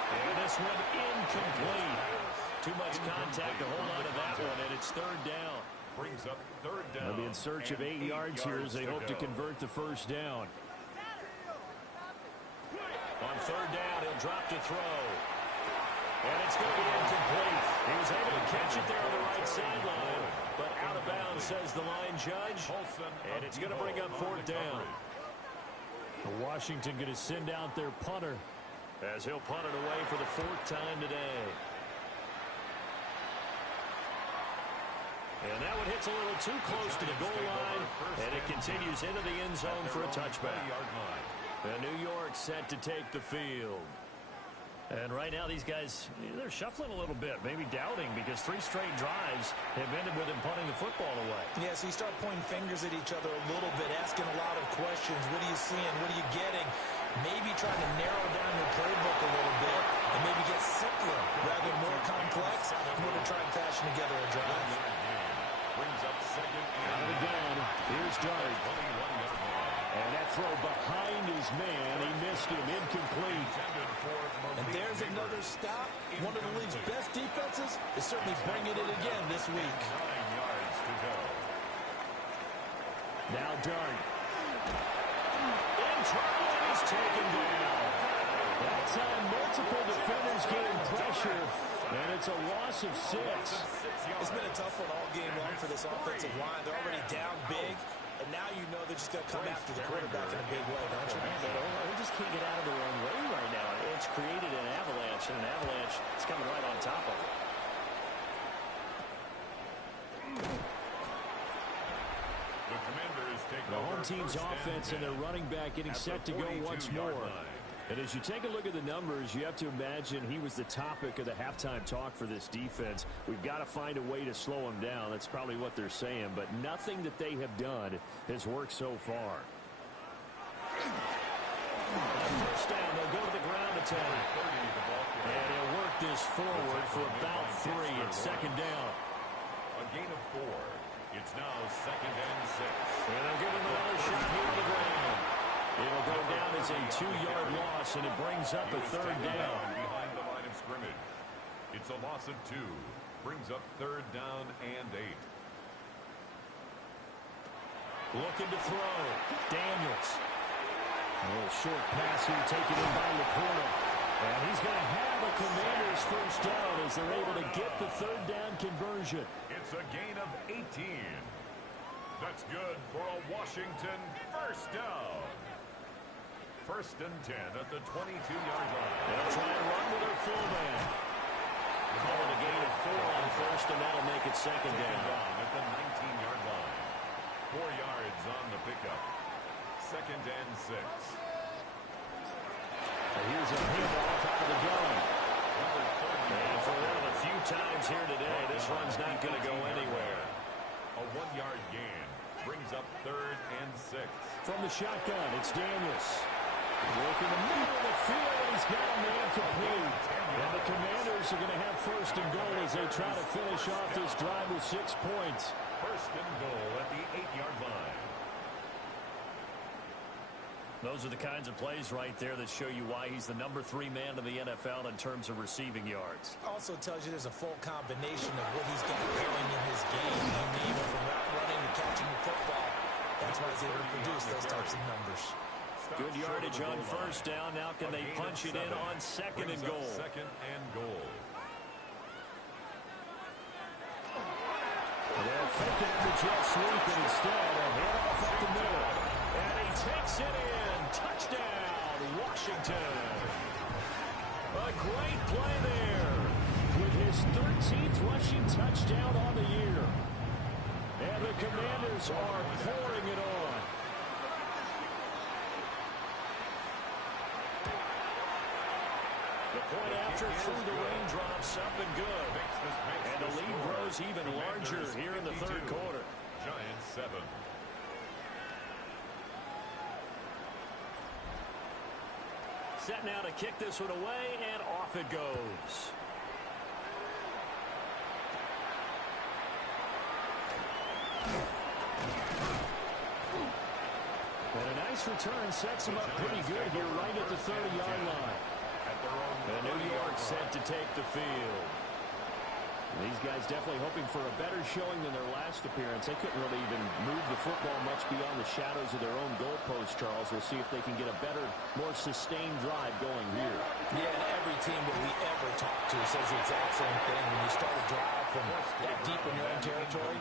And this one incomplete. Too much contact to hold on to that one, and it's 3rd down. Brings up 3rd down. They'll be in search of 8 yards here as they hope to convert the first down. On 3rd down, he'll drop to throw. And it's going to be incomplete. He was able to catch it there on the right sideline, but out of bounds, says the line judge. And it's going to bring up 4th down. Washington going to send out their punter as he'll punt it away for the 4th time today. And that one hits a little too close to the goal line, and it continues into the end zone for a touchback. And New York set to take the field. And right now these guys, they're shuffling a little bit, maybe doubting, because 3 straight drives have ended with him punting the football away. Yeah, so you start pointing fingers at each other a little bit, asking a lot of questions. What are you seeing? What are you getting? Maybe trying to narrow down your playbook a little bit and maybe get simpler rather than more complex in order to try and fashion together a drive. Brings up 2nd out of the gun. Here's Dart. And that throw behind his man. He missed him. Incomplete. And there's another stop. One of the league's best defenses is certainly bringing it again this week. 9 yards to go. Now Dart. In trouble, and he's taken down. That time, multiple defenders getting pressure, and it's a loss of 6. It's been a tough one all game long for this offensive line. They're already down big, and now you know they're just going to come after the quarterback in a big way, don't you? They just can't get out of their own way right now. It's created an avalanche, and an avalanche is coming right on top of it. The Commanders take The home team's offense and their running back getting set to go once more. And as you take a look at the numbers, you have to imagine he was the topic of the halftime talk for this defense. We've got to find a way to slow him down. That's probably what they're saying. But nothing that they have done has worked so far. On 1st down, they'll go to the ground attack. And he'll work this forward for about 3 at 2nd down. A gain of 4. It's now 2nd and 6. And they'll give him another shot here on the ground. It'll go down as a 2-yard loss, and it brings up a 3rd down. Behind the line of scrimmage. It's a loss of 2. Brings up 3rd down and 8. Looking to throw. Daniels. A little short pass here taken in by Laporta. And he's going to have a Commanders first down as they're able to get the 3rd down conversion. It's a gain of 18. That's good for a Washington first down. 1st and 10 at the 22-yard line. They'll try and run with their fullback. Calling a gain of 4 on 1st, and that'll make it 2nd down. At the 19-yard line. 4 yards on the pickup. 2nd and 6. And here's a handoff out of the gun. And for one of the few times here today, this run's not going to go anywhere. A 1-yard gain brings up 3rd and 6. From the shotgun, it's Daniels. Work in the middle of the field, and he's got a man complete. And the Commanders are going to have 1st and goal as they try to finish off this drive with 6 points. 1st and goal at the 8-yard line. Those are the kinds of plays right there that show you why he's the number 3 man in the NFL in terms of receiving yards. Also tells you there's a full combination of what he's got going in his game. You name it, from route running to catching the football. That's why he's able to produce those types of numbers. Good yardage on 1st down. Now can they punch it in on 2nd and goal? 2nd and goal. They're faking the jet sweep, and instead a handoff up the middle. And he takes it in. Touchdown, Washington. A great play there with his 13th rushing touchdown on the year. And the Commanders are pouring it on. Point after through the raindrops, up and good. And the lead grows even larger here in the third quarter. Giants 7. Set now to kick this one away, and off it goes. And a nice return sets him up pretty good here right at the 30-yard line. And New York set to take the field. These guys definitely hoping for a better showing than their last appearance. They couldn't really even move the football much beyond the shadows of their own goalpost, Charles. We'll see if they can get a better, more sustained drive going here. Yeah, and every team that we ever talk to says the exact same thing. When you start a drive from that deep in your own territory,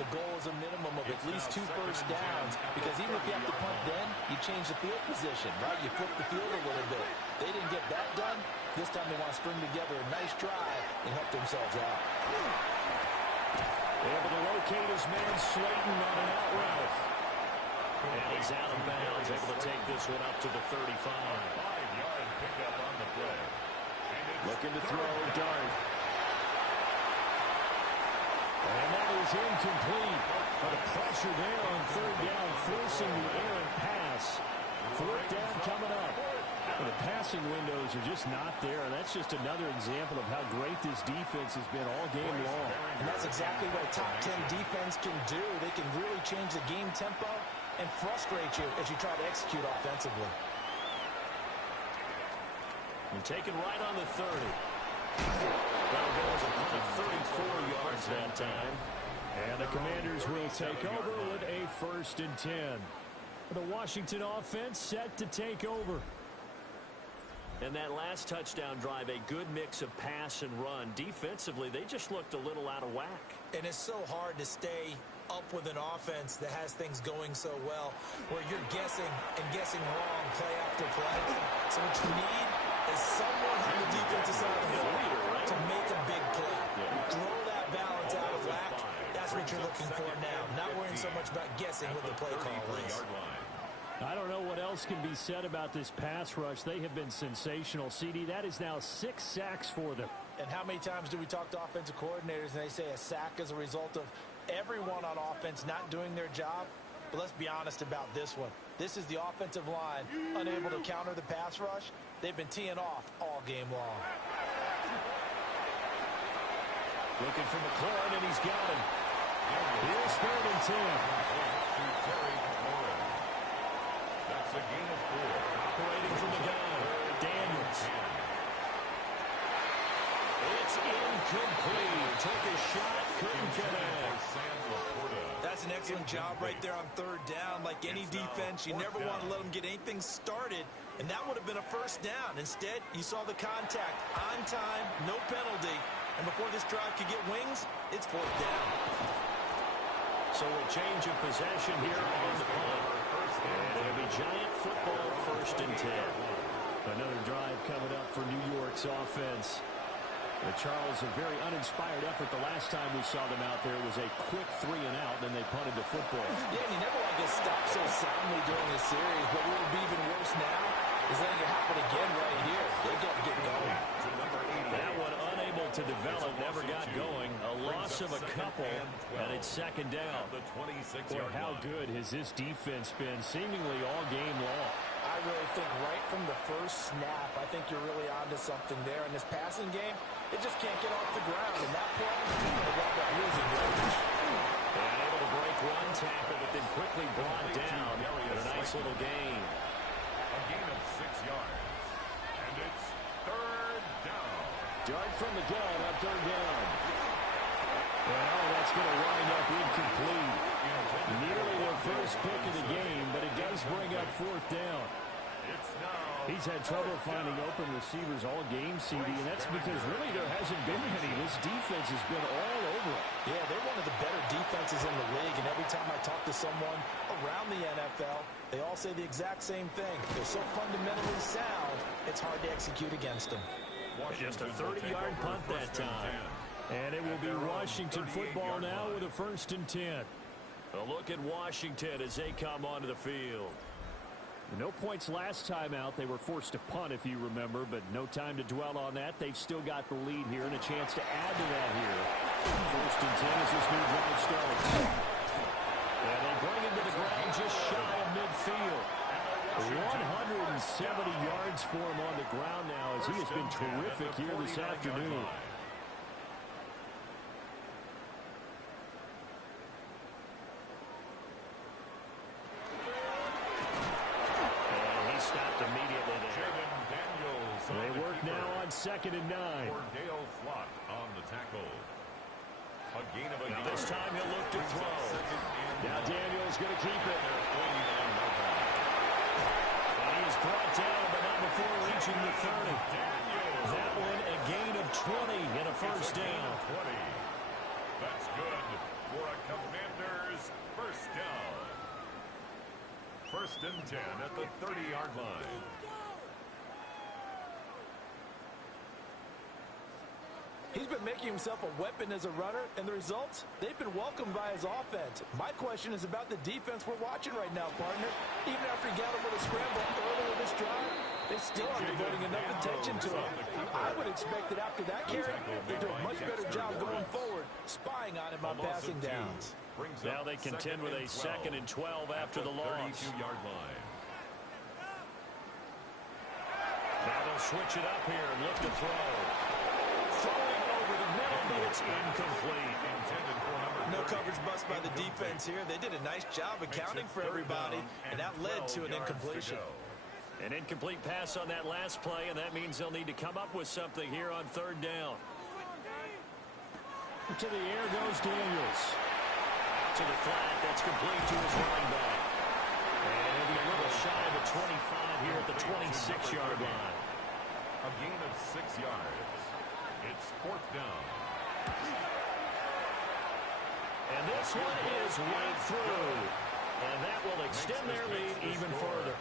the goal is a minimum of at least 2 first downs, because even if you have to punt then, you change the field position, right? You flip the field a little bit. They didn't get that done. This time they want to string together a nice drive and help themselves out. Able to locate his man Slayton on an out route. And he's out of bounds, able to take this one up to the 35. 5-yard pickup on the play. Looking to throw, dart. And that is incomplete. But a pressure there on third down, forcing the errant pass. Fourth down coming up. And the passing windows are just not there, and that's just another example of how great this defense has been all game long. And that's exactly what a top 10 defense can do. They can really change the game tempo and frustrate you as you try to execute offensively. And taken right on the 30. That'll go as a punt of 34 yards that time. And the Commanders will take over with a 1st and 10. The Washington offense set to take over. And that last touchdown drive, a good mix of pass and run. Defensively, they just looked a little out of whack. And it's so hard to stay up with an offense that has things going so well, where you're guessing and guessing wrong play after play. So what you need is someone on the defensive side of the ball to make a big play. Throw that balance out of whack. That's what you're looking for now. Not worrying so much about guessing what the play call is. I don't know what else can be said about this pass rush. They have been sensational. CD, that is now 6 sacks for them. And how many times do we talk to offensive coordinators and they say a sack is a result of everyone on offense not doing their job? But let's be honest about this one. This is the offensive line unable to counter the pass rush. They've been teeing off all game long. Looking for McLaurin, and he's got him. Here's 3rd and 10. That's a gain of 4. Operating from the gun, Daniels. It's incomplete. Took a shot, couldn't connect. That's an excellent job right there on 3rd down. Like any defense, you never want to let them get anything started, and that would have been a 1st down. Instead, you saw the contact on time, no penalty, and before this drive could get wings, it's 4th down. So a change of possession here on the punt. And it'll be Giant football 1st and 10. Another drive coming up for New York's offense. Charles, a very uninspired effort. The last time we saw them out there was a quick 3 and out, then they punted the football. Yeah, and you never want to get stopped so soundly during this series. But what would be even worse now is letting it happen again right here. They got to get going. That one unable to develop, never got going. A loss of a couple, and it's 2nd down. Boy, how good has this defense been seemingly all game long? I really think right from the first snap, I think you're really onto something there. In this passing game, it just can't get off the ground. And that play, they wound up losing yardage. And able to break one tackle, but then quickly brought down. And a nice little gain. A gain of 6 yards. And it's 3rd down. Dart from the gun on 3rd down. Well, that's going to wind up incomplete. Nearly their first pick of the game, but it does bring up 4th down. He's had trouble finding open receivers all game, CD, and that's because really there hasn't been any. This defense has been all over it. Yeah, they're one of the better defenses in the league, and every time I talk to someone around the NFL, they all say the exact same thing. They're so fundamentally sound, it's hard to execute against them. Just a 30-yard punt that time. And it will be Washington football now with a 1st and 10. A look at Washington as they come onto the field. No points last time out. They were forced to punt, if you remember, but no time to dwell on that. They've still got the lead here and a chance to add to that here. 1st and 10 as this new drive starts. And they bring him to the ground just shy of midfield. 170 yards for him on the ground now as he has been terrific here this afternoon. They work now on 2nd and 9. On the tackle. Now this time he'll look to throw. Now Daniels going to keep it. And he is brought down, but not before reaching the 30. That one a gain of 20 and a first down. That's good for a Commander's first down. 1st and 10 at the 30-yard line. He's been making himself a weapon as a runner, and the results, they've been welcomed by his offense. My question is about the defense we're watching right now, partner. Even after he got him with a scramble earlier this drive, they still aren't devoting enough attention to him. I would expect that after that carry, they do a much better job going forward, spying on him on passing downs. Now they contend with a 2nd and 12 after the loss. 32-yard line. Now they'll switch it up here and look to throw. Throwing over the middle, but it's incomplete. No coverage bust by the defense here. They did a nice job accounting for everybody, and that led to an incompletion. An incomplete pass on that last play, and that means they'll need to come up with something here on 3rd down. To the air goes Daniels. To the flat, that's complete to his running back. And it'll be a little shy of the 25 here at the 26-yard line. A gain of 6 yards. It's 4th down. And this one is right through. And that will extend their lead even further.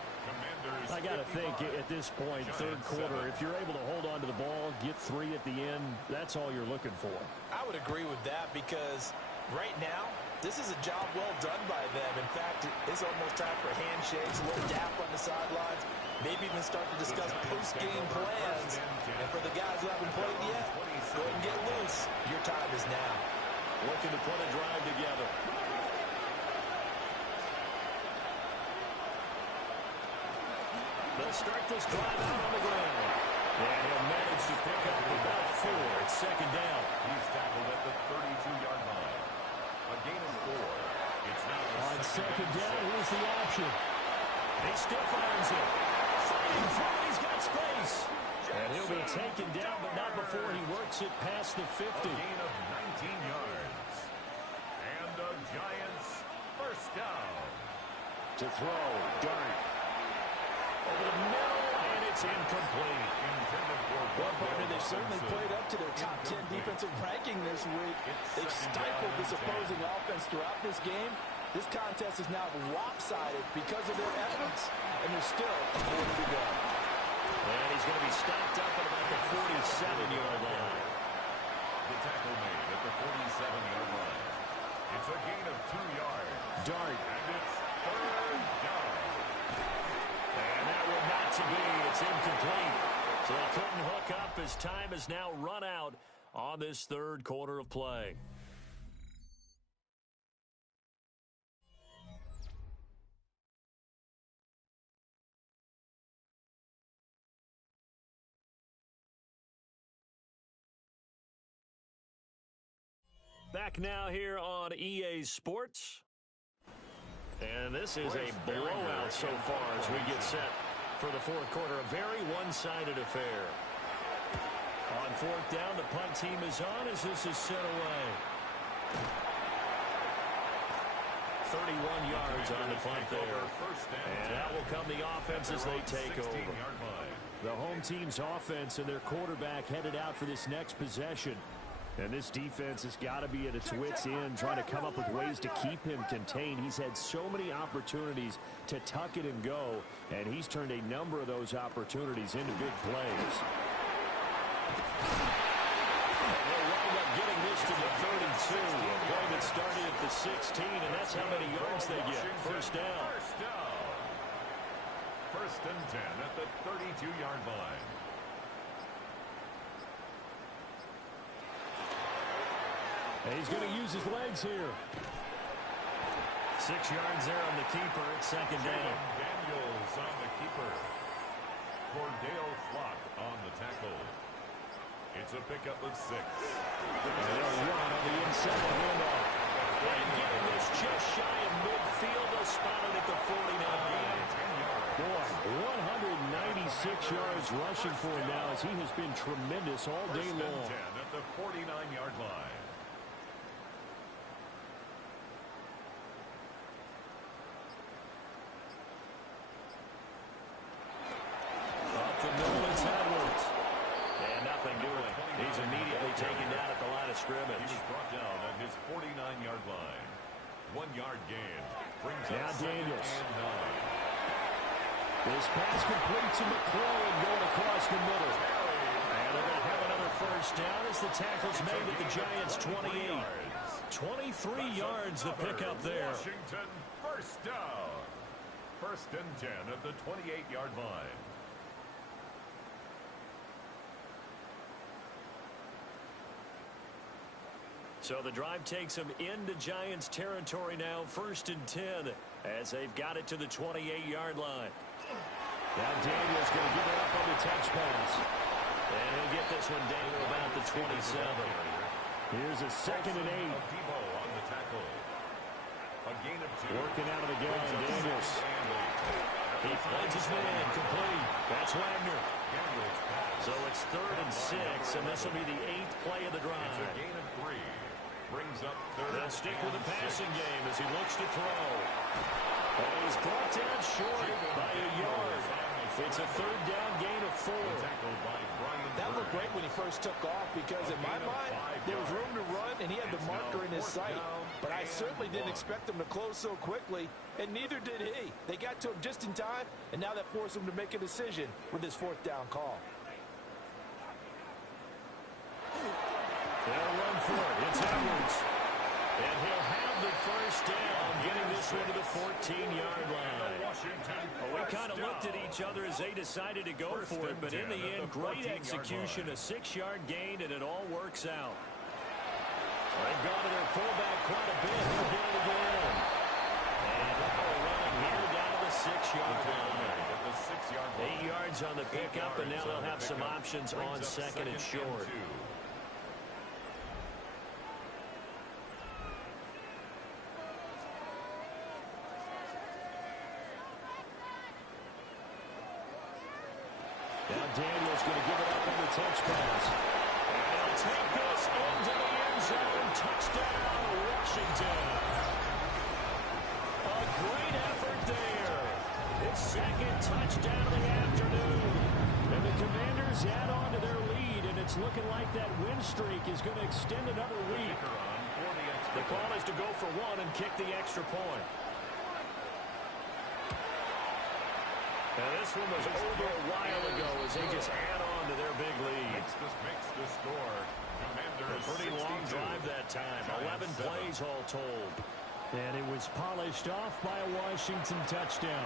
I got to think at this point, 3rd quarter, if you're able to hold on to the ball, get 3 at the end, that's all you're looking for. I would agree with that because right now, this is a job well done by them. In fact, it's almost time for handshakes, a little dap on the sidelines, maybe even start to discuss post-game plans. And for the guys who haven't played yet, go ahead and get loose. Your time is now. Looking to put a drive together. They'll start this drive out on the ground. And he'll manage to pick up about 4. It's 2nd down. He's tackled at the 32-yard line. A gain of 4. It's now on 2nd down. Here's the option. He still finds it. Fighting through. He's got space. And he'll be taken down, but not before he works it past the 50. A gain of 19 yards. And the Giants first down. To throw. Dart. Over the middle, and it's incomplete. Well, partner, they've certainly played up to their top 10 defensive ranking this week. They've stifled this opposing offense throughout this game. This contest is now lopsided because of their efforts, and there's still a quarter to go. And he's going to be stopped up at about the 47-yard line. The tackle made at the 47-yard line. It's a gain of 2 yards. Dart. And it's 3rd down. And that will not to be. It's incomplete. So they couldn't hook up as time has now run out on this 3rd quarter of play. Back now here on EA Sports. And this is a blowout so far as we get set for the 4th quarter. A very one-sided affair. On 4th down, the punt team is on as this is set away. 31 yards on the punt there. And that will come the offense as they take over. The home team's offense and their quarterback headed out for this next possession. And this defense has got to be at its wits' end, trying to come up with ways to keep him contained. He's had so many opportunities to tuck it and go, and he's turned a number of those opportunities into big plays. And they'll wind up getting this to the 32. A play that started at the 16, and that's how many yards they get. First down. First and 10 at the 32-yard line. And he's going to use his legs here. 6 yards there on the keeper at second down. Daniels on the keeper. Cordell Flock on the tackle. It's a pickup of 6. And they'll run on the inside handoff. And getting this just shy of midfield. They'll spot it at the 49. Boy, 196 yards rushing for him now as he has been tremendous all day long. First and 10 at the 49-yard line. He's immediately taken down at the line of scrimmage. He was brought down at his 49-yard line. 1 yard gain. Brings now up Daniels. This pass complete to McClellan going across the middle. And they're going to have another first down as the tackle's made at the Giants' 28. 23 yards the pickup there. Washington, first down. First and 10 at the 28-yard line. So the drive takes them into Giants territory now, first and 10, as they've got it to the 28-yard line. Now Daniels going to give it up on the touch pass. And he'll get this one down to about the 27. Here's a second and 8. Debo on the tackle. A gain of 2. Working out of the gun, Daniels. He finds his man, complete. That's Wagner. So it's 3rd and 6, and this will be the 8th play of the drive. It's a gain of 3. Brings up 3rd. They'll stick with the passing game as he looks to throw. And he's brought down short by a yard. It's a 3rd down gain of 4. That looked great when he first took off because in my mind, there was room to run and he had the marker in his sight. But I certainly didn't expect him to close so quickly, and neither did he. They got to him just in time, and now that forced him to make a decision with his 4th down call. They'll run for it. It's Edwards. And he'll have the first down, getting this one to the 14-yard line. Well, we kind of looked at each other as they decided to go for it, but in the end, great execution, a 6-yard gain, and it all works out. They've gone to their fullback quite a bit. They'll get it again. And now we're running here down to the 6-yard line. 8 yards on the pickup, and now they'll have some options on second and short. Now Daniels going to give it up on the touch pass. And he'll take this into the end zone. Touchdown, Washington. A great effort there. His 2nd touchdown of the afternoon. And the Commanders add on to their lead, and it's looking like that win streak is going to extend another week. The call is to go for 1 and kick the extra point. Now this one was over a while ago as they just add on to their big lead. Makes the score. A pretty long drive that time. 11 plays all told. And it was polished off by a Washington touchdown.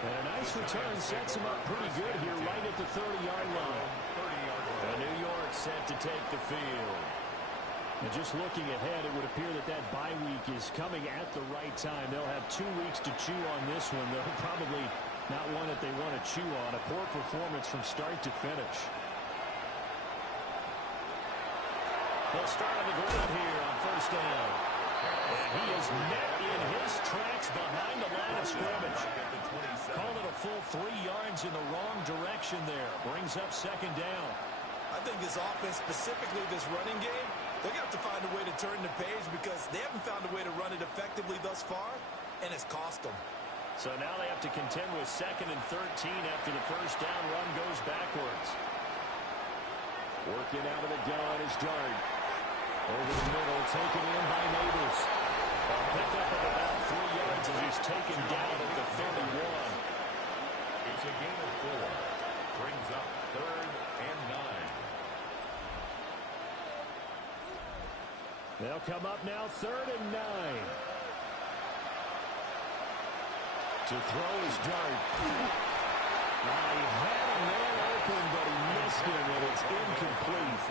And a nice return sets him up pretty good here right at the 30-yard line. And New York set to take the field. And just looking ahead, it would appear that that bye week is coming at the right time. They'll have 2 weeks to chew on this one. They'll probably not one that they want to chew on. A poor performance from start to finish. They'll start on the ground here on first down. And he is met in his tracks behind the line of scrimmage. Called it a full 3 yards in the wrong direction there. Brings up second down. I think this offense, specifically this running game, they're going to have to find a way to turn the page because they haven't found a way to run it effectively thus far, and it's cost them. So now they have to contend with 2nd and 13 after the first down run goes backwards. Working out of the gun is Dart. Over the middle, taken in by Neighbors. A pickup of about 3 yards as he's taken down at the 31. It's a gain of 4. Brings up 3rd and 9. They'll come up now 3rd and 9. To throw his dart. Now he had a man open, but he missed him, and it's incomplete.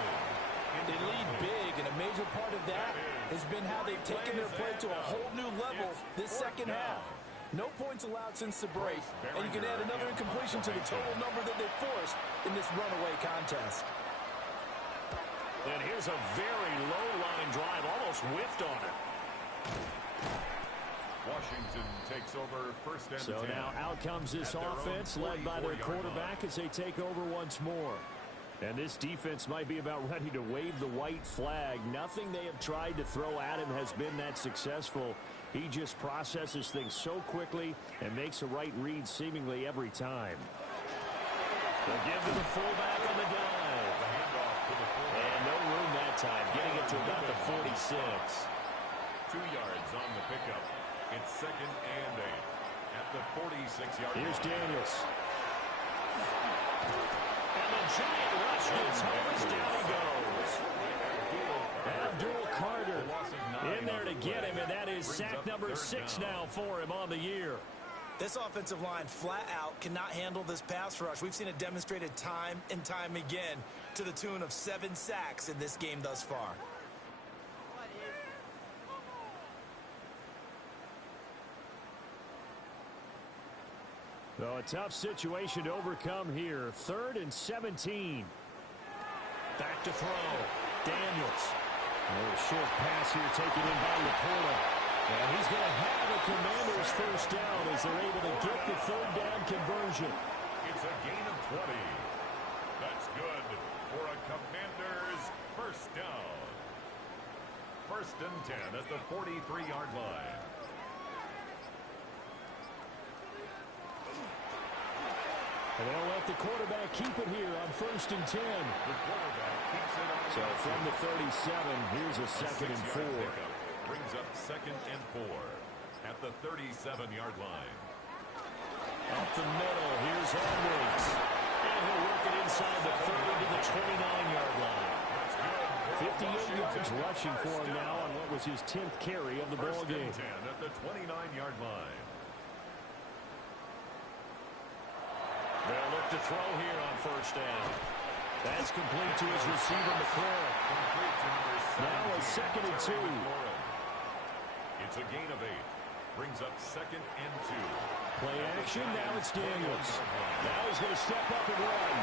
They lead big, and a major part of that has been how they've taken their play to a whole new level this second half. No points allowed since the break, and you can add another incompletion to the total number that they forced in this runaway contest. And here's a very low-line drive, almost whiffed on it. Washington takes over first and 10. So now out comes this offense led by their quarterback as they take over once more. And this defense might be about ready to wave the white flag. Nothing they have tried to throw at him has been that successful. He just processes things so quickly and makes a right read seemingly every time. They'll give to the fullback on the dive. And no room that time, getting it to about the 46. 2 yards on the pickup. It's second and 8 at the 46-yard line. Here's Daniels. And the giant rush gets home as down he goes. Abdul Carter in there to get him, and that is sack number 6 now for him on the year. This offensive line flat out cannot handle this pass rush. We've seen it demonstrated time and time again to the tune of 7 sacks in this game thus far. So a tough situation to overcome here. 3rd and 17. Back to throw. Daniels. A short pass here taken in by Laporta. And he's going to have the Commanders first down as they're able to get the 3rd down conversion. It's a gain of 20. That's good for a Commanders first down. 1st and 10 at the 43-yard line. And they'll let the quarterback keep it here on 1st and 10. The quarterback keeps it on. So from the 37, here's a 2nd and 4. Brings up 2nd and 4 at the 37-yard line. Up the middle, here's Edwards. And he'll work it inside the 30 to the 29-yard line. 58 yards rushing for him now on what was his 10th carry of the ball game. 10 at the 29-yard line. They'll look to throw here on 1st down. That's complete to his receiver, McLaurin. Now a 2nd and 2. It's a gain of 8. Brings up 2nd and 2. Play action, now it's Daniels. Now he's going to step up and run.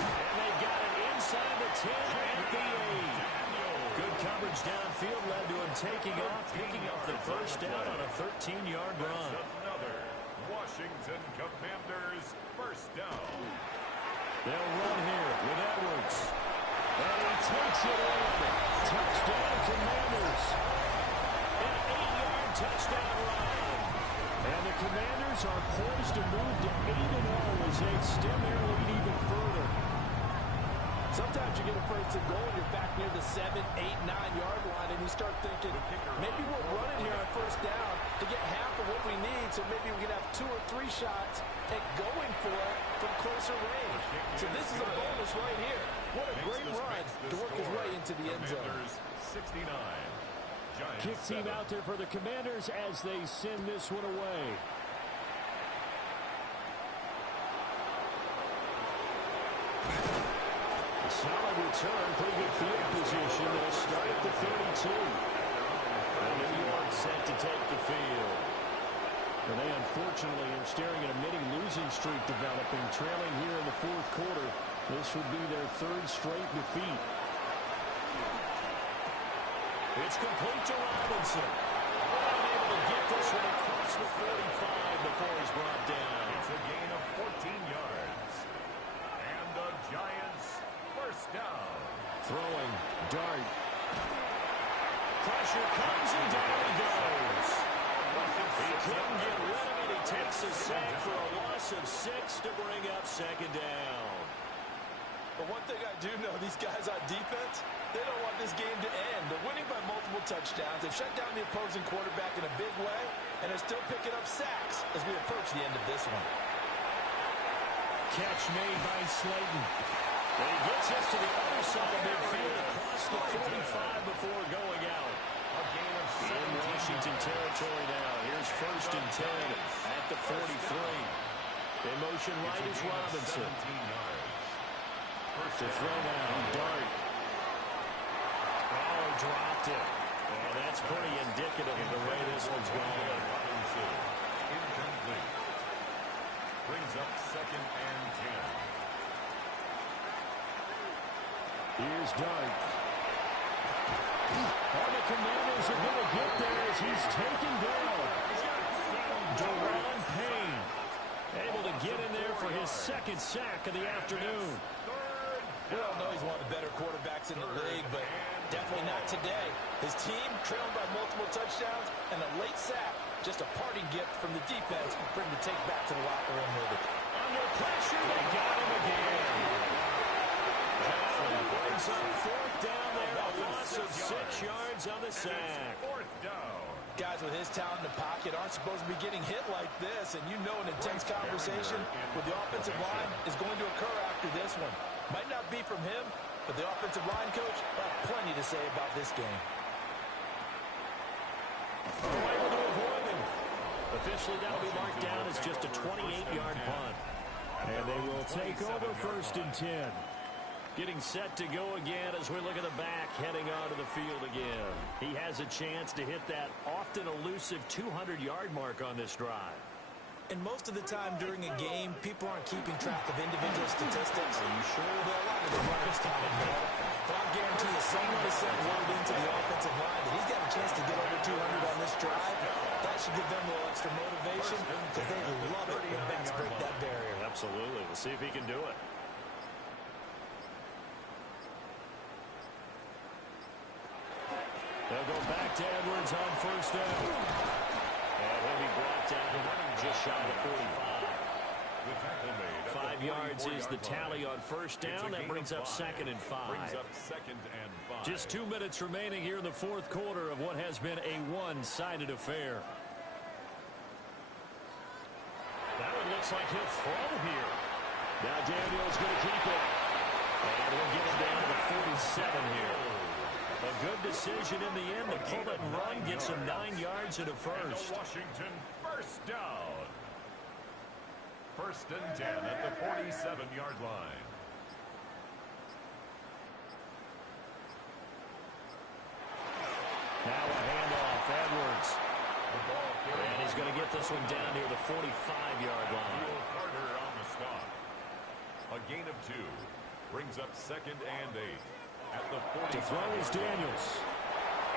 And they got it inside the 10 at the 8. Good coverage downfield led to him taking off, picking up the first down on a 13-yard run. Another Washington Commanders first down. They'll run here with Edwards. And he takes it in. Touchdown Commanders. An 8-yard touchdown run. And the Commanders are poised to move to 8-0 as they extend their lead even further. Sometimes you get a first and goal, you're back near the 7, 8, 9-yard line, and you start thinking, maybe we'll run it here on 1st down to get half of what we need, so maybe we can have 2 or 3 shots at going for it from closer range. So this is a bonus right here. What a great run to work his way into the end zone. 69. Kick team out there for the Commanders as they send this one away. A solid return, pretty good field position. They'll start at the 32. And New York set to take the field. And they unfortunately are staring at a mini losing streak developing, trailing here in the 4th quarter. This would be their 3rd straight defeat. It's complete to Robinson. Unable to get this one across the 45 before he's brought down. It's a gain of 14 yards. And the Giants first down. Throwing, dart. Pressure comes and down he goes. He couldn't get rid of it. He takes a sack for a loss of 6 to bring up 2nd down. But one thing I do know, these guys on defense, they don't want this game to end. They're winning by multiple touchdowns. They've shut down the opposing quarterback in a big way, and they're still picking up sacks as we approach the end of this one. Catch made by Slayton. And he gets us to the other side of midfield across the 45 before going out. A gain of 7 Washington Washington territory now. Here's 1st and 10 at the 43. In motion right is Robinson. To throw now, Dart. Oh, dropped it. And that's pretty indicative of the way this one's going. Incomplete. Brings up 2nd and 10. Here's Dart. And the Commanders are going to get there as he's taken down. Deron Payne able to get in there for his 2nd sack of the afternoon. We all know he's one of the better quarterbacks in the league, but definitely not today. His team trailed by multiple touchdowns, and a late sack, just a parting gift from the defense for him to take back to the locker room with it. Under pressure, they got him again. Allen brings up 4th down there, a loss of 6 yards on the sack. 4th down. Guys with his talent in the pocket aren't supposed to be getting hit like this, and you know an intense conversation with the offensive line is going to occur after this one. Might not be from him, but the offensive line coach will have plenty to say about this game. Able to avoid him. Officially, that'll be marked down as just a 28-yard punt. And they will take over 1st and 10. Getting set to go again as we look at the back heading onto the field again. He has a chance to hit that often elusive 200-yard mark on this drive. And most of the time during a game, people aren't keeping track of individual statistics. Are you sure? Well, a lot of the runners time, but I'll guarantee you someone has sent word into the offensive line that he's got a chance to get over 200 on this drive. That should give them a little extra motivation because they love it when backs break that barrier. Absolutely. We'll see if he can do it. They'll go back to Edwards on 1st down. And he'll be brought down just shy of 45. 5 yards is the tally on 1st down. That brings up 2nd and 5. Just 2 minutes remaining here in the 4th quarter of what has been a one-sided affair. That one looks like he'll throw here. Now Daniel's going to keep it. And we'll get him down to the 47 here. A good decision in the end to pull it and run, gets him 9 yards and a first. Washington 1st down. 1st and 10 at the 47-yard line. Now a handoff, Edwards. And he's going to get this one down near the 45-yard line. Carter on the stop. A gain of 2. Brings up 2nd and 8. At the 40. To throw is Daniels.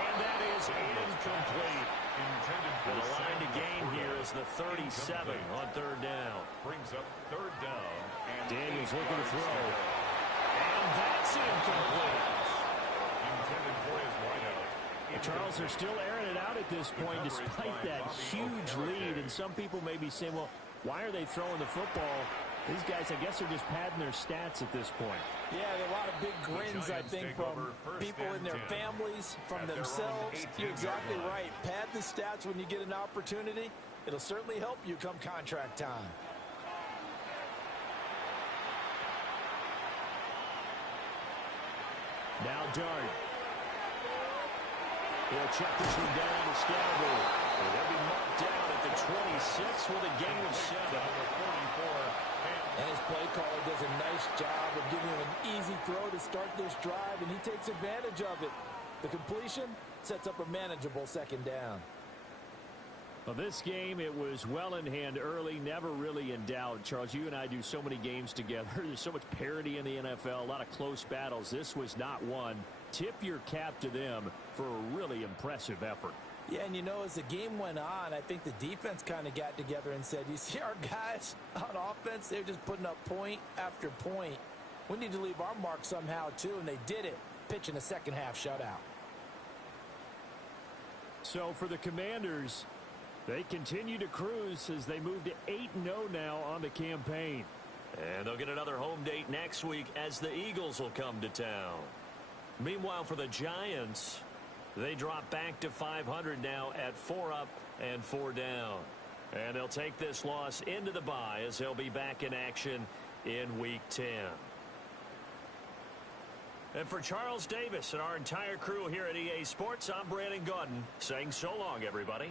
And that is incomplete. And the line to gain here is the 37 on 3rd down. Brings up 3rd down. And Daniels looking to throw. And that's incomplete. Intended for his wideout. Charles, they're still airing it out at this point despite that huge lead. And some people may be saying, well, why are they throwing the football? These guys, I guess, are just padding their stats at this point. Yeah, there are a lot of big grins, I think, from people in their families, from themselves. You're exactly right. Pad the stats when you get an opportunity. It'll certainly help you come contract time. Now Dart. He'll check this one down to Scalaboo. They'll be marked down at the 26 with a gain of 7. And his play caller does a nice job of giving him an easy throw to start this drive, and he takes advantage of it. The completion sets up a manageable 2nd down. Well, this game, it was well in hand early, never really in doubt. Charles, you and I do so many games together. There's so much parity in the NFL, a lot of close battles. This was not one. Tip your cap to them for a really impressive effort. Yeah, and you know, as the game went on, I think the defense kind of got together and said, you see our guys on offense, they're just putting up point after point. We need to leave our mark somehow, too, and they did it, pitching a second-half shutout. So for the Commanders, they continue to cruise as they move to 8-0 now on the campaign. And they'll get another home date next week as the Eagles will come to town. Meanwhile, for the Giants, they drop back to 500 now at 4 up and 4 down. And they'll take this loss into the bye as they'll be back in action in Week 10. And for Charles Davis and our entire crew here at EA Sports, I'm Brandon Gaudin saying so long, everybody.